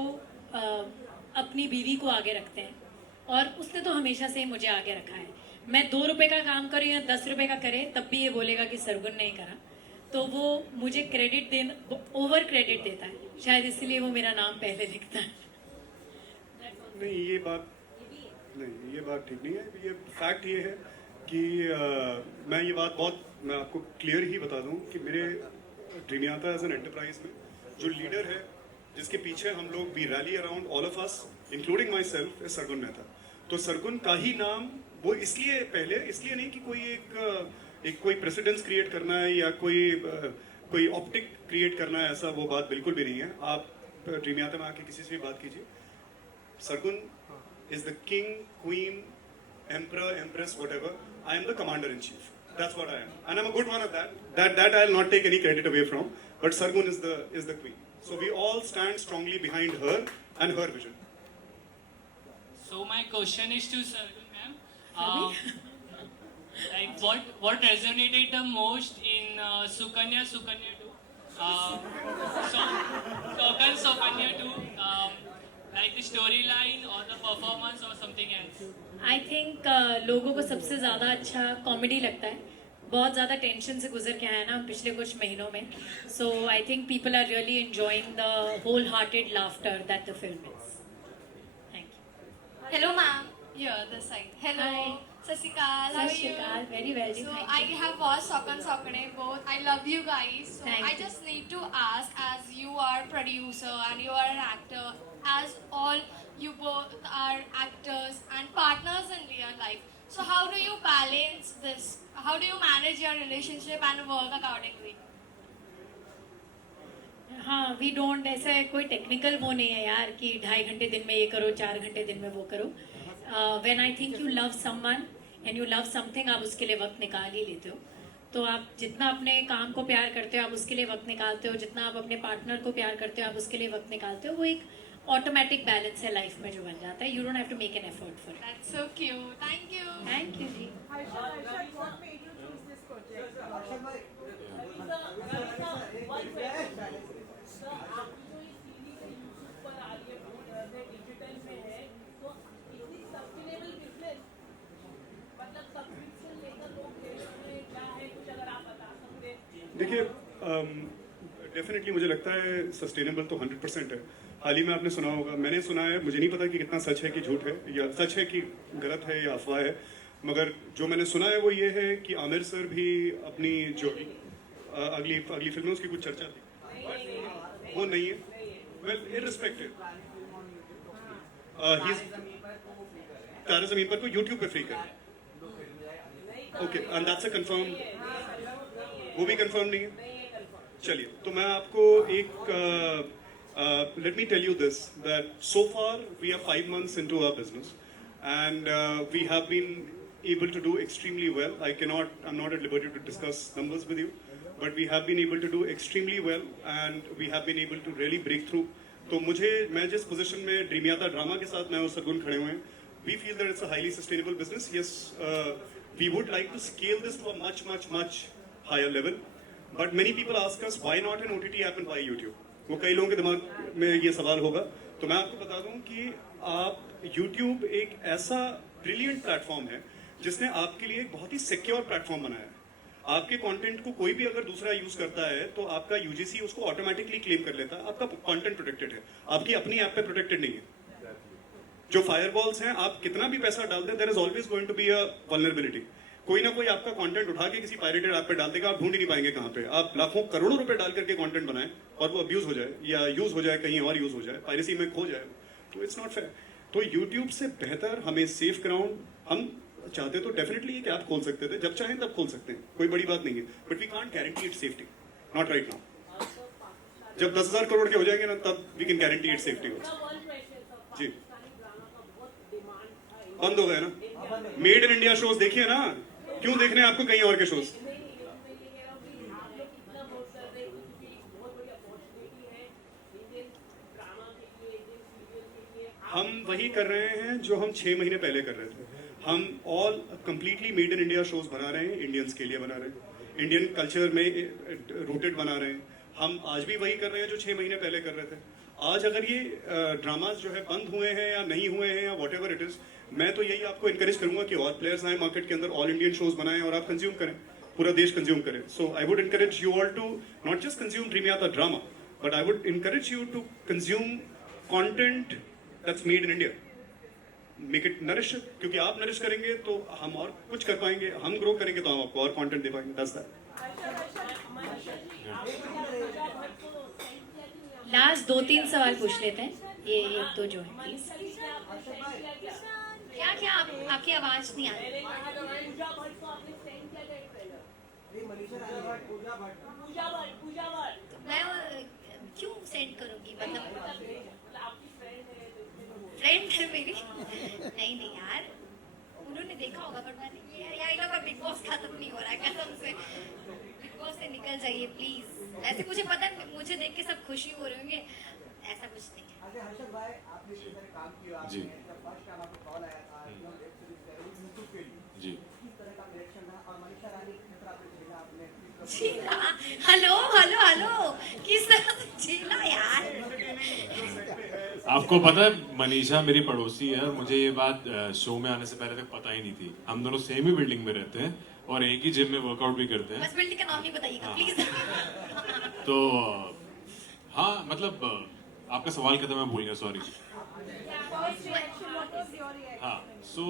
अपनी बीवी को आगे रखते हैं और उसने तो हमेशा से ही मुझे आगे रखा है मैं 2 रुपए का काम करूँ या 10 रुपए का करे तब भी ये बोलेगा कि सरगुन नहीं करा तो वो मुझे क्रेडिट देना ओवर क्रेडिट देता है शायद इसलिए वो मेरा नाम पहले लिखता है नहीं ये बात ठीक नहीं है ये फैक्ट ये है कि मैं ये बात मैं आपको क्लियर ही बता दूं कि मेरे ड्रीमियाता एज एन एंटरप्राइज में जो लीडर है जिसके पीछे हम लोग we rally around all of us including myself is Sargun Mehta तो सरगुन का ही नाम वो इसलिए नहीं कि कोई कोई प्रेसिडेंस क्रिएट करना है या कोई ऑप्टिक क्रिएट करना है ऐसा वो बात बिल्कुल भी नहीं है आप ड्रीमियाता में आके किसी से भी बात कीजिए Sargun is the king queen emperor empress whatever I am the commander in chief that's what I am and I am a good one of that I will not take any credit away from but Sargun is the queen So we all stand strongly behind her and her vision. So my question is to Sargun ma'am. Like what resonated the most in Sukanya 2? Sukanya 2, like the storyline or the performance or something else? I think लोगों को सबसे ज़्यादा अच्छा comedy लगता है. बहुत ज़्यादा tension से गुजर के आया ना हम पिछले कुछ महीनों में. So I think people are really enjoying the whole hearted laughter that the film is. Thank you. Hello, ma'am. Yeah, this side. Hello. Hi. Sasikal, how are you? Very well. So I have watched Sokan Sokane both. I love you guys. So Thank I you. just need to ask, as you are producer and you are an actor, as all you both are actors and partners in real life. So how do you balance this? How do you manage your relationship and work accordingly? हाँ, we don't ऐसा कोई technical वो नहीं है यार कि 2.5 घंटे दिन में ये करो, 4 घंटे दिन में वो करो. When I think you love someone and you love something, आप उसके लिए वक्त निकाल ही लेते हो. तो आप जितना अपने काम को प्यार करते हो आप उसके लिए वक्त निकालते हो, जितना आप अपने पार्टनर को प्यार करते हो आप उसके लिए वक्त निकालते हो. वो एक ऑटोमेटिक बैलेंस है लाइफ में जो बन जाता है. You don't have to make an effort for it. That's so cute. Thank you. Thank you ji. देखिए डेफिनेटली मुझे लगता है सस्टेनेबल तो 100% है. हाल ही में आपने सुना होगा, मैंने सुना है, मुझे नहीं पता कि कितना सच है कि झूठ है, या सच है कि गलत है या अफवाह है, मगर जो मैंने सुना है वो ये है कि आमिर सर भी अपनी जो अगली फिल्म में उसकी कुछ चर्चा थी, वो नहीं है. वेल इररिस्पेक्टिव, तारे ज़मीन पर को यूट्यूब पे फ्री कर. Okay, and that's a confirm, वो भी कंफर्म नहीं है. चलिए, तो मैं आपको एक let me tell you this, that so far we are 5 months into our business and we have been able to do extremely well. I'm not at liberty to discuss numbers with you, but we have been able to do extremely well and we have been able to really break through. तो मैं जिस position में Dreamiyata drama के साथ मैं और सरगुन खड़े हुए हैं, we feel that it's a highly sustainable business. Yes, we would like to scale this to a much higher level, but many people ask us why not an OTT app and why YouTube. वो कई लोगों के दिमाग में ये सवाल होगा. तो मैं आपको बता दूं कि आप YouTube एक ऐसा ब्रिलियंट प्लेटफॉर्म है जिसने आपके लिए एक बहुत ही सिक्योर प्लेटफॉर्म बनाया है. आपके कंटेंट को कोई भी अगर दूसरा यूज करता है तो आपका UGC उसको ऑटोमेटिकली क्लेम कर लेता है. आपका कंटेंट प्रोटेक्टेड है, आपकी अपनी ऐप पे प्रोटेक्टेड नहीं है. जो फायरवॉल्स हैं, आप कितना भी पैसा डाल दें, there is always going to be a vulnerability. कोई ना कोई आपका कंटेंट उठा के किसी पायरेटेड ऐप पे डाल देगा, आप ढूंढ ही नहीं पाएंगे कहाँ पे. आप लाखों करोड़ों रुपए डाल करके कंटेंट बनाएं और वो अब्यूज हो जाए या यूज हो जाए, कहीं और यूज हो जाए, पायरेसी में खो जाए, तो इट्स नॉट फेयर. तो YouTube से बेहतर हमें सेफ ग्राउंड, हम चाहते तो डेफिनेटली एक ऐप खोल सकते थे, जब चाहें तब खोल सकते हैं, कोई बड़ी बात नहीं है, but we can't guarantee its safety, not right now. जब 10,000 करोड़ के हो जाएंगे ना, तब we can guarantee its safety. जी, बंद हो गए ना. मेड इन इंडिया शोज देखिए ना, क्यों देखने आपको कहीं और के शोज. हम वही कर रहे हैं जो हम 6 महीने पहले कर रहे थे. हम all completely made in India shows बना रहे हैं, इंडियंस के लिए बना रहे हैं, इंडियन कल्चर में रूटेड बना रहे हैं. हम आज भी वही कर रहे हैं जो 6 महीने पहले कर रहे थे. आज अगर ये ड्रामाज जो है बंद हुए हैं या नहीं हुए हैं या व्हाटएवर इट इज, मैं तो यही आपको इनकरेज करूंगा कि और प्लेयर्स आए मार्केट के अंदर, ऑल इंडियन शोज बनाएं और आप कंज्यूम करें, पूरा देश कंज्यूम करे. So I would encourage you all to not just consume Dreamiyata drama, but I would encourage you to consume content that's made in India. Make it nourish, क्योंकि आप nourish करेंगे तो हम और कुछ कर पाएंगे, हम ग्रो करेंगे तो हम आपको और कंटेंट दे पाएंगे. That's that. लास्ट 2-3 सवाल पूछ लेते हैं, ये 1-2 जो है प्लीज. क्या आपकी आवाज नहीं आ रही. मैं क्यों सेंड करूंगी, मतलब फ्रेंड है मेरी. नहीं यार, उन्होंने देखा होगा, बट मैंने यार बिग बॉस खत्म नहीं हो रहा है कसम से. बिग बॉस से निकल जाइए प्लीज। ऐसे मुझे पता है, मुझे देख के सब खुशी हो रहे होंगे, ऐसा कुछ नहीं है। हर्षद भाई, आपने किस तरह काम किया, जी। जब फर्स्ट टाइम आपको कॉल आया था वेब सीरीज के लिए यूट्यूब के लिए, जी। किस तरह का रिएक्शन था, और मनीषा रानी किस तरह आपने झेला, आपने झेला? हेलो हेलो हेलो, किस तरह से झेला यार? आपको पता है मनीषा मेरी पड़ोसी है और मुझे ये बात शो में आने से पहले तक पता ही नहीं थी। हम दोनों सेम ही बिल्डिंग में रहते हैं और एक ही जिम में वर्कआउट भी करते हैं। बस बिल्डिंग का नाम नहीं बताइएगा प्लीज। तो हाँ मतलब आपका सवाल खत्म, मैं भूल गया, सॉरी। हाँ, सो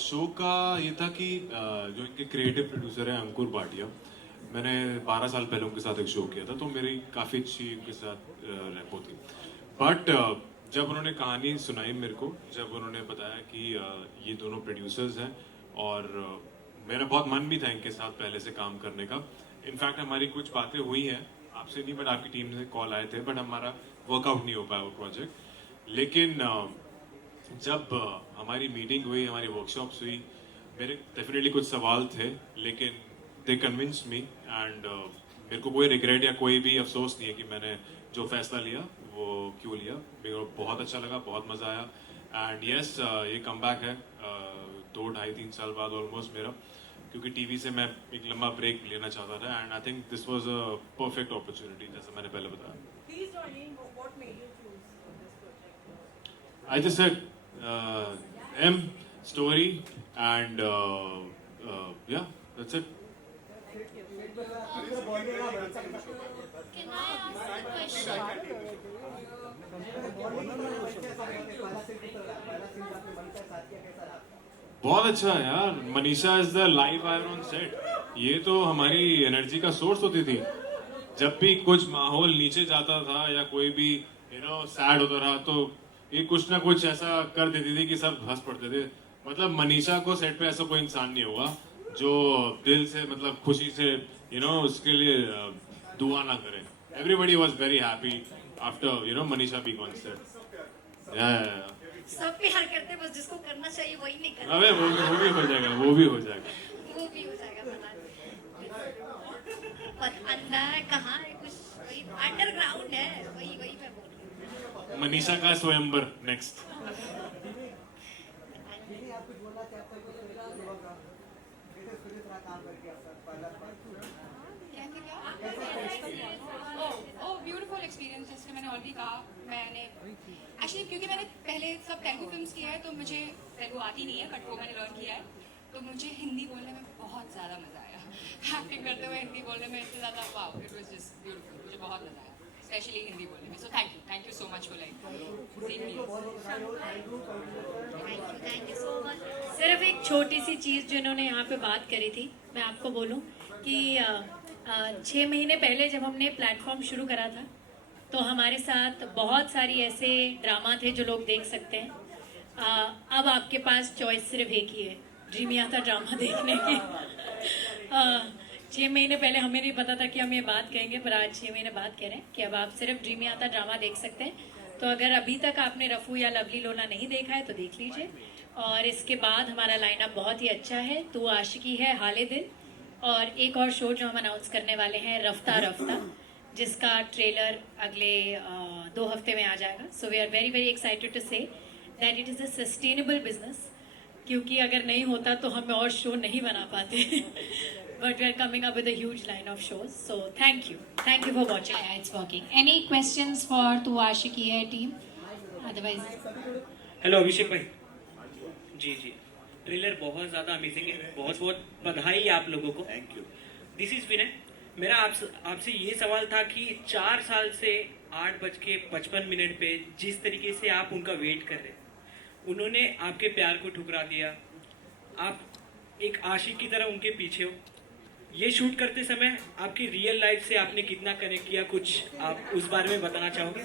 शो का ये था कि जो इनके क्रिएटिव प्रोड्यूसर हैं अंकुर भाटिया, मैंने 12 साल पहले उनके साथ एक शो किया था, तो मेरी काफ़ी अच्छी उनके साथ रैपो थी। बट जब उन्होंने कहानी सुनाई मेरे को, जब उन्होंने बताया कि ये दोनों प्रोड्यूसर्स हैं और मेरा बहुत मन भी था इनके साथ पहले से काम करने का। इनफैक्ट हमारी कुछ बातें हुई हैं, आपसे नहीं बट आपकी टीम से कॉल आए थे, बट हमारा वर्कआउट नहीं हो पाया वो प्रोजेक्ट। लेकिन जब हमारी मीटिंग हुई, हमारी वर्कशॉप्स हुई, मेरे डेफिनेटली कुछ सवाल थे, लेकिन दे कन्विंस मी एंड मेरे को कोई रिग्रेट या कोई भी अफसोस नहीं है कि मैंने जो फैसला लिया वो क्यों लिया। मेरे को बहुत अच्छा लगा, बहुत मज़ा आया। एंड यस, ये कम बैक है 2, 2.5, 3 साल बाद ऑलमोस्ट मेरा, क्योंकि टीवी से मैं एक लंबा ब्रेक लेना चाहता था and I think this was a perfect opportunity, जैसा मैंने पहले बताया। I just said M story and yeah, that's it. बहुत अच्छा है यार, Manisha is the live wire on set. ये तो हमारी एनर्जी का सोर्स होती थी। जब भी कुछ माहौल नीचे जाता था या कोई भी सैड होता रहा, तो ये कुछ ना कुछ ऐसा कर देती थी कि सब हंस पड़ते थे। मतलब मनीषा को सेट पे ऐसा कोई इंसान नहीं होगा जो दिल से मतलब खुशी से उसके लिए दुआ ना करे। Everybody was very happy after Manisha being on set. या सब प्यार करते हैं, बस जिसको करना चाहिए वही नहीं करता। अबे वो भी हो जाएगा, वो भी हो जाएगा, वो भी हो जाएगा। पर अंदर कहाँ है, कुछ वही अंडरग्राउंड है, वही वही मैं बोल रही हूँ। मनीषा का स्वयंवर नेक्स्ट। ब्यूटीफुल एक्सपीरियंस, जैसे मैंने ऑलरेडी कहा, मैंने एक्चुअली क्योंकि मैंने पहले सब तेलुगु फिल्म्स किया है, तो मुझे तेलुगु आती नहीं है, बट वो मैंने लर्न किया है, तो मुझे हिंदी बोलने में बहुत ज़्यादा मज़ा आया। एक्टिंग करते हुए हिंदी बोलने में इतना ज़्यादा wow, it was just beautiful, मुझे बहुत मज़ा आया, स्पेशली हिंदी बोलने में। सो thank you so much for like thank you so much. सिर्फ एक छोटी सी चीज़ जो इन्होंने यहाँ पे बात करी थी, मैं आपको बोलूँ कि 6 महीने पहले जब हमने प्लेटफॉर्म शुरू करा था, तो हमारे साथ बहुत सारी ऐसे ड्रामा थे जो लोग देख सकते हैं। अब आपके पास चॉइस सिर्फ एक ही है, ड्रीमिया था ड्रामा देखने की। 6 महीने पहले हमें नहीं पता था कि हम ये बात कहेंगे, पर आज 6 महीने बाद कह रहे हैं कि अब आप सिर्फ ड्रीमिया था ड्रामा देख सकते हैं। तो अगर अभी तक आपने रफू या लवली लोला नहीं देखा है तो देख लीजिए। और इसके बाद हमारा लाइनअप बहुत ही अच्छा है, तू आशिकी है, हाले दिल, और एक और शो जो हम अनाउंस करने वाले हैं, रफ्ता रफ्ता, जिसका ट्रेलर अगले 2 हफ्ते में आ जाएगा। So we are very very excited to say that it is a sustainable business, क्योंकि अगर नहीं होता तो हम और शो नहीं बना पाते। But we are coming up with a huge line of shows. So thank you for watching. It's working. Any questions for Tu Aashiqui है टीम? अदरवाइज हेलो अभिषेक भाई। जी, ट्रेलर बहुत ज़्यादा अमेजिंग है, बहुत बहुत बधाई आप लोगों को। Thank you. दिस इज विनय। मेरा आपसे ये सवाल था कि 4 साल से 8:55 पे जिस तरीके से आप उनका वेट कर रहे हैं, उन्होंने आपके प्यार को ठुकरा दिया, आप एक आशिक की तरह उनके पीछे हो। ये शूट करते समय आपकी रियल लाइफ से आपने कितना कनेक्ट किया, कुछ आप उस बारे में बताना चाहोगे?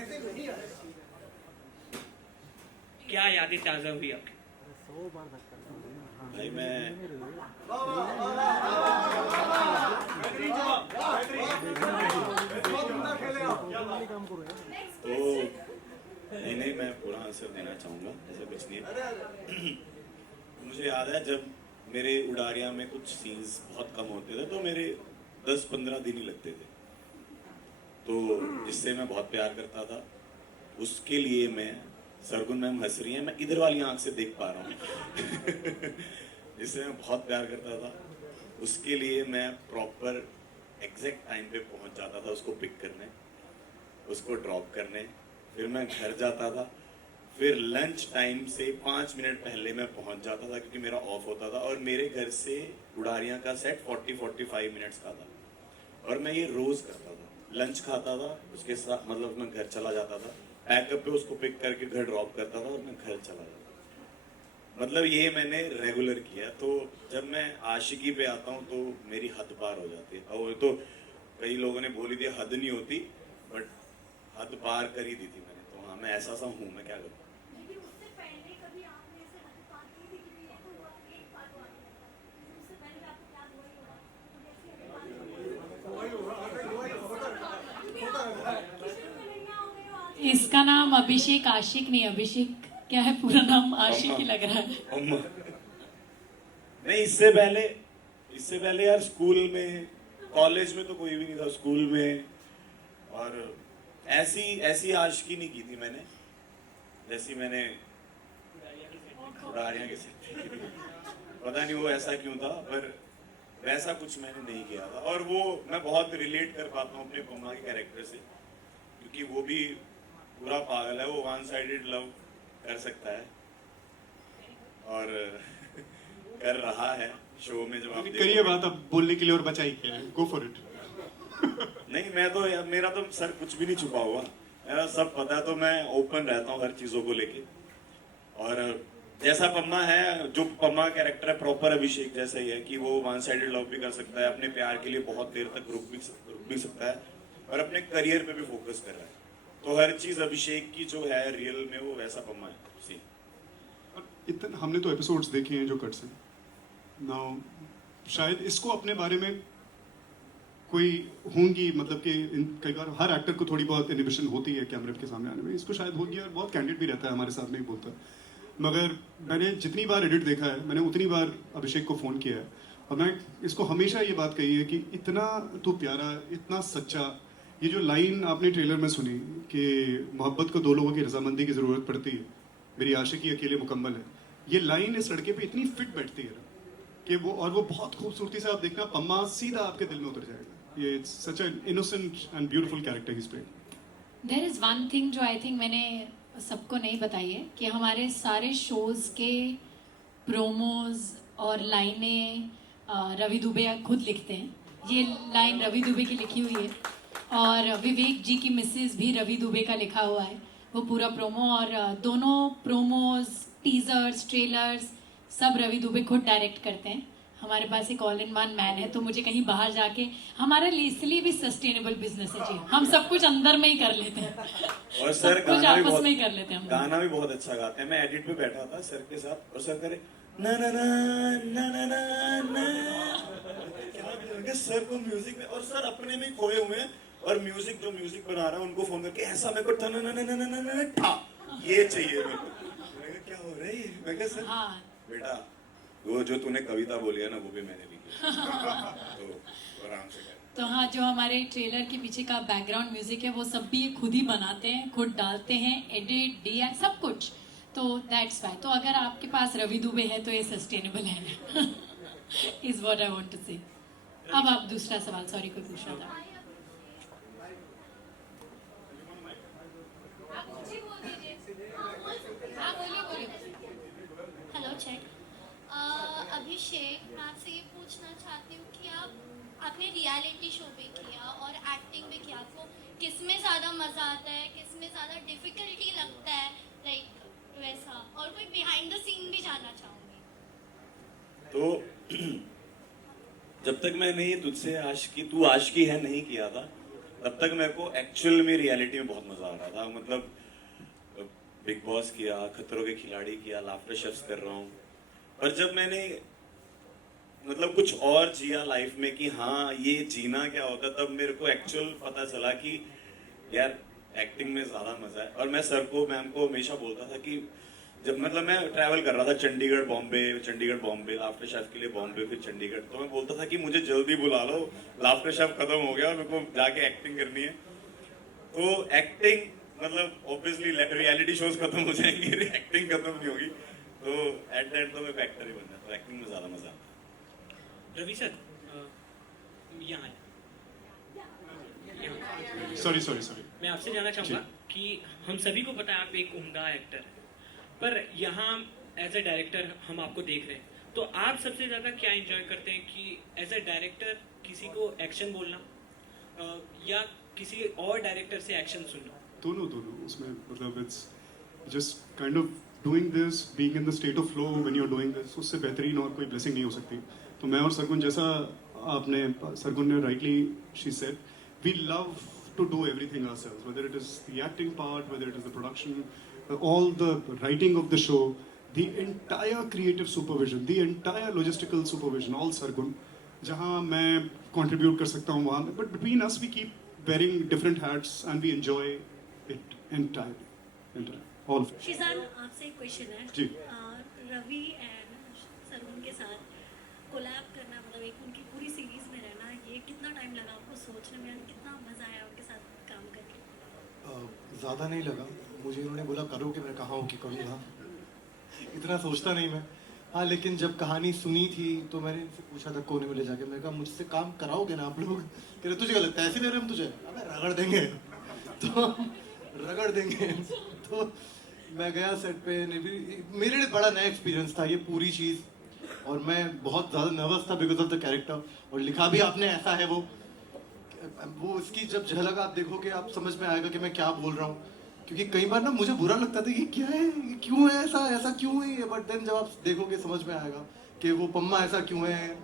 क्या यादें ताज़ा हुई आपकी? भाई मैं तो नहीं मैं पूरा आंसर देना चाहूँगा, ऐसा कुछ नहीं है। मुझे याद है जब मेरे उडारिया में कुछ सीन्स बहुत कम होते थे, तो मेरे 10-15 दिन ही लगते थे। तो जिससे मैं बहुत प्यार करता था, उसके लिए मैं, सरगुन मैम हंस रही हैं, मैं इधर वाली आंख से देख पा रहा हूँ जिससे मैं बहुत प्यार करता था, उसके लिए मैं प्रॉपर एग्जैक्ट टाइम पे पहुंच जाता था उसको पिक करने, उसको ड्रॉप करने, फिर मैं घर जाता था, फिर लंच टाइम से 5 मिनट पहले मैं पहुंच जाता था क्योंकि मेरा ऑफ होता था, और मेरे घर से उड़ारियाँ का सेट 40-45 मिनट्स का था, और मैं ये रोज करता था। लंच खाता था उसके साथ, मतलब मैं घर चला जाता था, पैकअप पे उसको पिक करके घर ड्रॉप करता था और मैं घर चला जाता था। मतलब ये मैंने रेगुलर किया। तो जब मैं आशिकी पे आता हूँ तो मेरी हद पार हो जाती है, और तो कई लोगों ने बोली थी हद नहीं होती, बट हद पार कर ही दी थी मैंने। तो हाँ, मैं ऐसा सा हूँ, मैं क्या करूँ। इसका नाम अभिषेक आशिक नहीं, अभिषेक क्या है पूरा नाम, आशिक ही लग रहा है। नहीं, इससे पहले यार स्कूल में, कॉलेज में तो कोई भी नहीं था, स्कूल में, और ऐसी आशिकी नहीं की थी मैंने जैसी मैंने उड़ारियां के साथ। पता नहीं वो ऐसा क्यों था, पर वैसा कुछ मैंने नहीं किया था। और वो मैं बहुत रिलेट कर पाता हूँ अपने पम्मा के कैरेक्टर से, क्योंकि वो भी पूरा पागल है, वो वन साइडेड लव कर सकता है, और कर रहा है शो में। जब आप करिए बात अब बोलने के लिए, और बचाई क्या है, गो फॉर इट। नहीं, मैं तो, मेरा तो सर कुछ भी नहीं छुपा हुआ, मेरा सब पता है, तो मैं ओपन रहता हूँ हर चीजों को लेके। और जैसा पम्मा है, जो पम्मा कैरेक्टर है प्रॉपर अभिषेक जैसा ही है, कि वो वन साइडेड लव भी कर सकता है, अपने प्यार के लिए बहुत देर तक रुक भी सकता है, और अपने करियर पे भी फोकस कर रहा है। तो हर चीज अभिषेक की जो है रियल में, वो वैसा पम्मा है। इतना हमने तो एपिसोड्स देखे हैं जो कट्स हैं नाउ, शायद इसको अपने बारे में कोई होंगी, मतलब कि कई बार हर एक्टर को थोड़ी बहुत इनहिबिशन होती है कैमरे के सामने आने में, इसको शायद होगी, और बहुत कैंडिड भी रहता है, हमारे साथ नहीं बोलता। मगर मैंने जितनी बार एडिट देखा है, मैंने उतनी बार अभिषेक को फ़ोन किया है, और मैं इसको हमेशा ये बात कही है कि इतना तू प्यारा, इतना सच्चा। ये जो लाइन आपने ट्रेलर में सुनी कि मोहब्बत को दो लोगों की रजामंदी की ज़रूरत पड़ती है, मेरी आशिकी अकेले मुकम्मल है, ये लाइन इस लड़के पे इतनी फिट बैठती है कि वो, और वो बहुत खूबसूरती से आप देखना, पम्मा सीधा आपके दिल में उतर जाएगा। ये such an innocent and beautiful character he is playing. There is one thing जो आई थिंक मैंने सबको नहीं बताई है, कि हमारे सारे शोज़ के प्रोमोज और लाइनें रवि दुबे खुद लिखते हैं। ये लाइन रवि दुबे की लिखी हुई है, और विवेक जी की मिसेज भी रवि दुबे का लिखा हुआ है, वो पूरा प्रोमो। और दोनों प्रोमोज, टीजर्स, ट्रेलर्स सब रवि दुबे खुद डायरेक्ट करते हैं। हमारे पास एक ऑल इन वन मैन है, तो मुझे कहीं बाहर जाके, हमारे लिए इसलिए भी सस्टेनेबल बिजनेस है जी, हम सब कुछ अंदर में ही कर लेते हैं, और सर कुछ आपस में ही कर लेते हैं हम। गाना भी बहुत अच्छा गाते हैं। मैं एडिट पे बैठा था सर के साथ, और सर करे ना ना ना ना ना ना ना, सर को म्यूजिक में, और सर अपने में खोए हुए हैं, और म्यूजिक जो म्यूजिक बना रहा है उनको फोन करके ऐसा मेरे को ना ना ना ना ना ना ठा, ये चाहिए मेरे को। क्या हो रहा है ये? मैं कहा सर, हाँ बेटा वो जो तूने कविता बोली है ना, वो भी मैंने लिखी है, तो आराम से कर। तो हाँ, जो हमारे ट्रेलर के पीछे का बैकग्राउंड म्यूजिक है, वो सब भी ये खुद ही बनाते हैं, खुद डालते हैं, एडिट, डीआई सब कुछ। तो दैट्स वाई। तो अगर आपके पास रवि दुबे है तो ये सस्टेनेबल है is what I want to say. अब आप दूसरा सवाल, सॉरी कोई पूछ रहा था। Hello check. अभिषेक, मैं आपसे ये पूछना चाहती हूँ कि आपने रियलिटी शो भी किया और एक्टिंग भी किया, तो किस में ज़्यादा मज़ा आता है, किस में ज़्यादा डिफ़िकल्टी लगता है, लाइक वैसा, और कोई बिहाइंड द सीन भी जानना चाहूँगी। तो जब तक मैंने ये तुझसे आशिकी, तू आशिकी है नहीं किया था, तब तक मेरे को एक्चुअल में रियलिटी में बहुत मजा आ रहा था। मतलब बिग बॉस किया, खतरों के खिलाड़ी किया, लाफ्टर शेफ्स कर रहा हूँ, और जब मैंने मतलब कुछ और जिया लाइफ में कि हाँ ये जीना क्या होता है, तब मेरे को एक्चुअल पता चला कि यार एक्टिंग में ज्यादा मजा है। और मैं सर को, मैम को हमेशा बोलता था कि जब मतलब मैं ट्रैवल कर रहा था चंडीगढ़ बॉम्बे लाफ्टर शेफ के लिए बॉम्बे फिर चंडीगढ़, तो मैं बोलता था कि मुझे जल्दी बुला लो, लाफ्टर शेफ खत्म हो गया, मेरे को जाके एक्टिंग करनी है। तो एक्टिंग मतलब ऑब्वियसली रियलिटी शोज खत्म हो जाएंगे, एक्टिंग खत्म नहीं होगी, तो एट द एंड तो मेरे को एक्टर ही बनना है, तो एक्टिंग में ज्यादा मजा आता है। रवि सर यहाँ सॉरी मैं आपसे जानना चाहूँगा कि हम सभी को पता है आप एक उम्दा एक्टर हैं, पर यहाँ एज ए डायरेक्टर हम आपको देख रहे हैं, तो आप सबसे ज़्यादा क्या एंजॉय करते हैं कि एज ए डायरेक्टर किसी को एक्शन बोलना या किसी और डायरेक्टर से एक्शन सुनना? दोनों उसमें मतलब it's just kind of doing this, being in the state of flow when you are doing this, उससे बेहतरीन और कोई ब्लेसिंग नहीं हो सकती। तो मैं और सरगुन, जैसा आपने सरगुन ने rightly she said, we love to do everything ourselves, whether it is the acting part, whether it is the production, all the writing of the show, the entire creative supervision, the entire logistical supervision, all Sargun. जहाँ मैं contribute कर सकता हूँ वहाँ, but between us we keep wearing different hats and we enjoy it entirely, all of it. Sheezan, आपसे एक question है जी। Ravi and Sargun के साथ कोलैब करना, मतलब एक उनकी पूरी सीरीज में रहना, ये कितना टाइम लगा आपको सोचने में, कितना मजा आया उनके साथ काम करके? ज़्यादा नहीं लगा मुझे, इन्होंने बोला करो कि मैं कहा हूँ कि करूँगा, इतना सोचता नहीं मैं। हाँ, लेकिन जब कहानी सुनी थी तो मैंने इनसे पूछा था कोने में ले जाके, मैंने कहा मुझसे काम कराओगे ना आप लोग? कह रहे तुझे क्या लगता है ऐसे दे रहे हम तुझे? अबे रगड़ देंगे तो रगड़ देंगे। तो मैं गया सेट पे, मेरे लिए बड़ा नया एक्सपीरियंस था ये पूरी चीज़, और मैं बहुत ज़्यादा नर्वस था बिकॉज ऑफ द कैरेक्टर, और लिखा भी आपने ऐसा है वो इसकी जब झलक आप देखोगे आप समझ में आएगा कि मैं क्या बोल रहा हूँ, क्योंकि कई बार ना मुझे बुरा लगता था कि क्या है, ये क्यों है ऐसा क्यों है, बट देन जब आप देखोगे समझ में आएगा कि वो पम्मा ऐसा क्यों है,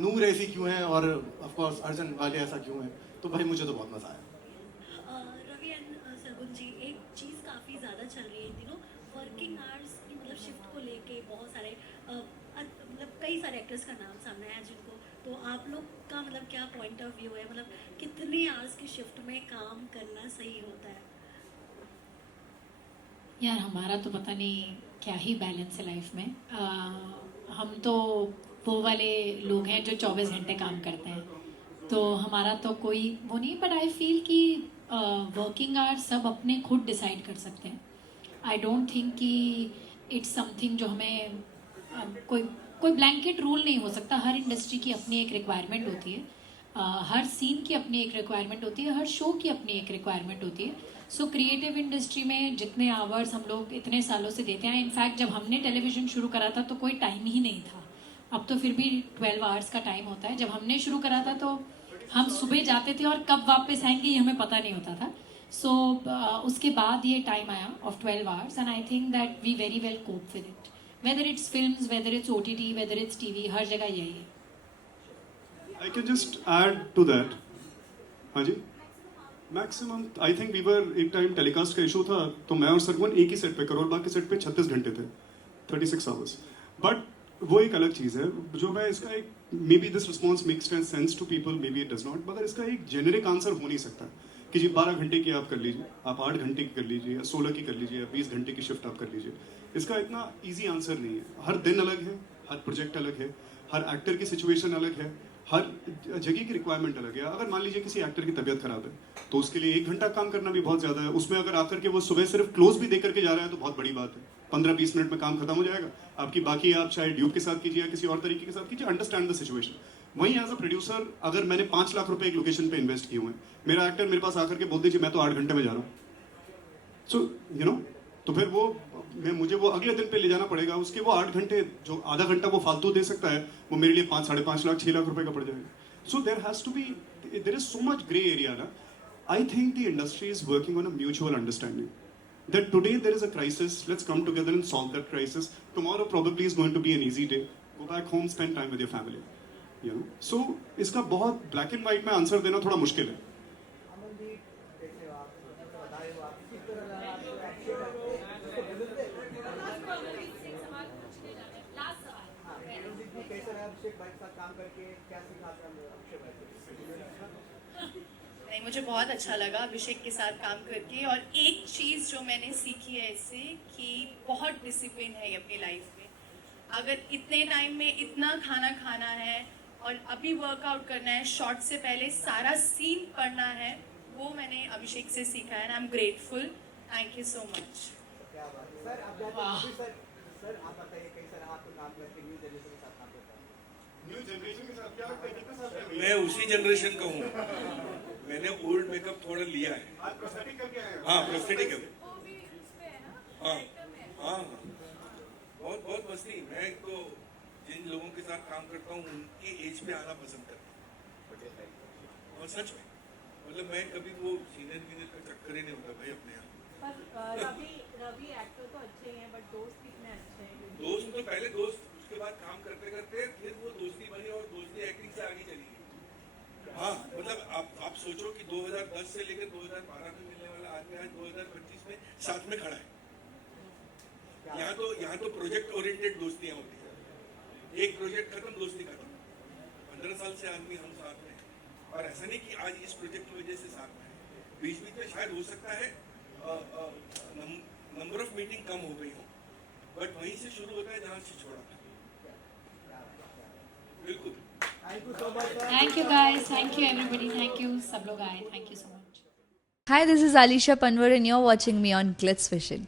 नूर ऐसी क्यों है, और ऑफ कोर्स अर्जुन वाले ऐसा क्यों है। तो भाई मुझे तो बहुत मजा आया। रवि एंड सरगुन जी, एक चीज़ काफ़ी ज़्यादा चल रही है इन दिनों, वर्किंग आवर्स की मतलब शिफ्ट को लेके बहुत सारे मतलब कई सारे एक्टर्स का नाम सामने आया जिनको, तो आप लोग का मतलब क्या पॉइंट ऑफ व्यू है, मतलब कितनी आवर्स की शिफ्ट में काम करना सही होता है? यार हमारा तो पता नहीं क्या ही बैलेंस है लाइफ में। हम तो वो वाले लोग हैं जो 24 घंटे काम करते हैं, तो हमारा तो कोई वो नहीं, बट आई फील कि वर्किंग आवर्स सब अपने खुद डिसाइड कर सकते हैं। आई डोंट थिंक कि इट्स समथिंग जो हमें कोई ब्लैंकेट रूल नहीं हो सकता। हर इंडस्ट्री की अपनी एक रिक्वायरमेंट होती है, हर सीन की अपनी एक रिक्वायरमेंट होती है, हर शो की अपनी एक रिक्वायरमेंट होती है। सो क्रिएटिव इंडस्ट्री में जितने आवर्स हम लोग इतने सालों से देते हैं, इनफैक्ट जब हमने टेलीविज़न शुरू करा था तो कोई टाइम ही नहीं था, अब तो फिर भी 12 आवर्स का टाइम होता है। जब हमने शुरू करा था तो हम सुबह जाते थे और कब वापस आएंगे ये हमें पता नहीं होता था। सो उसके बाद ये टाइम आया of 12 hours, and I think that we very well cope with it, whether it's films, whether it's OTT, whether it's TV, हर जगह यही है। I can just add to that. हाँ जी, maximum I think we were, एक time telecast का issue था तो मैं और सरगुन एक ही सेट पे, करोल बाग के सेट पे 36 घंटे थे, 36 आवर्स। बट वो एक अलग चीज़ है जो मैं इसका एक, maybe this response makes sense to people, maybe it does not, मगर इसका एक जेनेरिक आंसर हो नहीं सकता कि जी 12 घंटे की आप कर लीजिए, आप 8 घंटे की कर लीजिए, या 16 की कर लीजिए, या 20 घंटे की शिफ्ट आप कर लीजिए। इसका इतना ईजी आंसर नहीं है। हर दिन अलग है, हर प्रोजेक्ट अलग है, हर एक्टर की सिचुएशन अलग है, हर जगह की रिक्वायरमेंट अलग है। अगर मान लीजिए किसी एक्टर की तबीयत खराब है तो उसके लिए 1 घंटा काम करना भी बहुत ज़्यादा है, उसमें अगर आकर के वो सुबह सिर्फ क्लोज भी दे करके जा रहा है तो बहुत बड़ी बात है। 15-20 मिनट में काम खत्म हो जाएगा आपकी, बाकी आप चाहे ड्यूब के साथ कीजिए या किसी और तरीके के साथ कीजिए, अंडरस्टैंड द सिचुएशन। वहीं एज अ प्रोड्यूसर अगर मैंने 5 लाख रुपए एक लोकेशन पे इन्वेस्ट किए हुए हैं, मेरा एक्टर मेरे पास आकर के बोल दीजिए मैं तो 8 घंटे में जा रहा हूँ, सो यू नो, तो फिर वो मुझे वो अगले दिन पे ले जाना पड़ेगा, उसके वो 8 घंटे जो आधा घंटा वो फालतू दे सकता है वो मेरे लिए 5, 5.5 लाख, 6 लाख रुपए का पड़ जाएगा। So there has to be, there is so much gray area. Na? I think the industry is working on a mutual understanding. That today there is a crisis, let's come together and solve that crisis. Tomorrow probably is going to be an easy day. Go back home, spend time with your family. You know? So इसका बहुत black and white में answer देना थोड़ा मुश्किल है। नहीं, मुझे बहुत अच्छा लगा अभिषेक के साथ काम करके। और एक चीज़ जो मैंने सीखी है इससे कि बहुत डिसिप्लिन है अपनी लाइफ में। अगर इतने टाइम में इतना खाना खाना है और अभी वर्कआउट करना है, शॉट से पहले सारा सीन पढ़ना है, वो मैंने अभिषेक से सीखा है। And I am grateful. Thank you so much. Sir आप बताइए कैसा रहा आपको काम करके न्यू जनरेशन के साथ काम करते हैं? न्यू जनरेशन के साथ क्या टेक्निकल साथ मैं उसी जनरेशन का हूँ। मैंने ओल्ड मेकअप थोड़ा लिया है। आज प्रोस्थेटिक करके आए हैं? हाँ, प्रोस्थेटिक है। हाँ हाँ, बहुत बहुत मस्ती। मैं तो जिन लोगों के साथ काम करता हूँ उनकी एज पे आना पसंद करता हूँ। और सच में मतलब मैं कभी वो सीनियर का चक्कर ही नहीं होता भाई अपने यहाँ। पर रवि एक्टर तो अच्छे हैं, बट दोस्त कितने अच्छे हैं? दोस्त तो पहले दोस्त, उसके बाद काम करते करते फिर वो दोस्ती बनी और दोस्ती एक्टिंग से आगे चली गई। हाँ मतलब आप सोचो कि 2010 से लेकर 2012 में मिलने वाला आदमी आज 2025 में साथ में खड़ा है। यहाँ तो प्रोजेक्ट ओरिएंटेड दोस्तियाँ होती है। एक प्रोजेक्ट खत्म, दोस्ती खत्म। 15 साल से आदमी हम साथ में हैं। और ऐसा नहीं कि आज इस प्रोजेक्ट की वजह से साथ में है। बीच बीच में शायद हो सकता है नंबर ऑफ मीटिंग कम हो गई हो, बट वहीं से शुरू होता है जहाँ से छोड़ा था। बिल्कुल। Thank you guys, thank you everybody, thank you सब लोग आए, thank you so much. Hi, this is Alisha Panwar and you're watching me on Glitz Vision.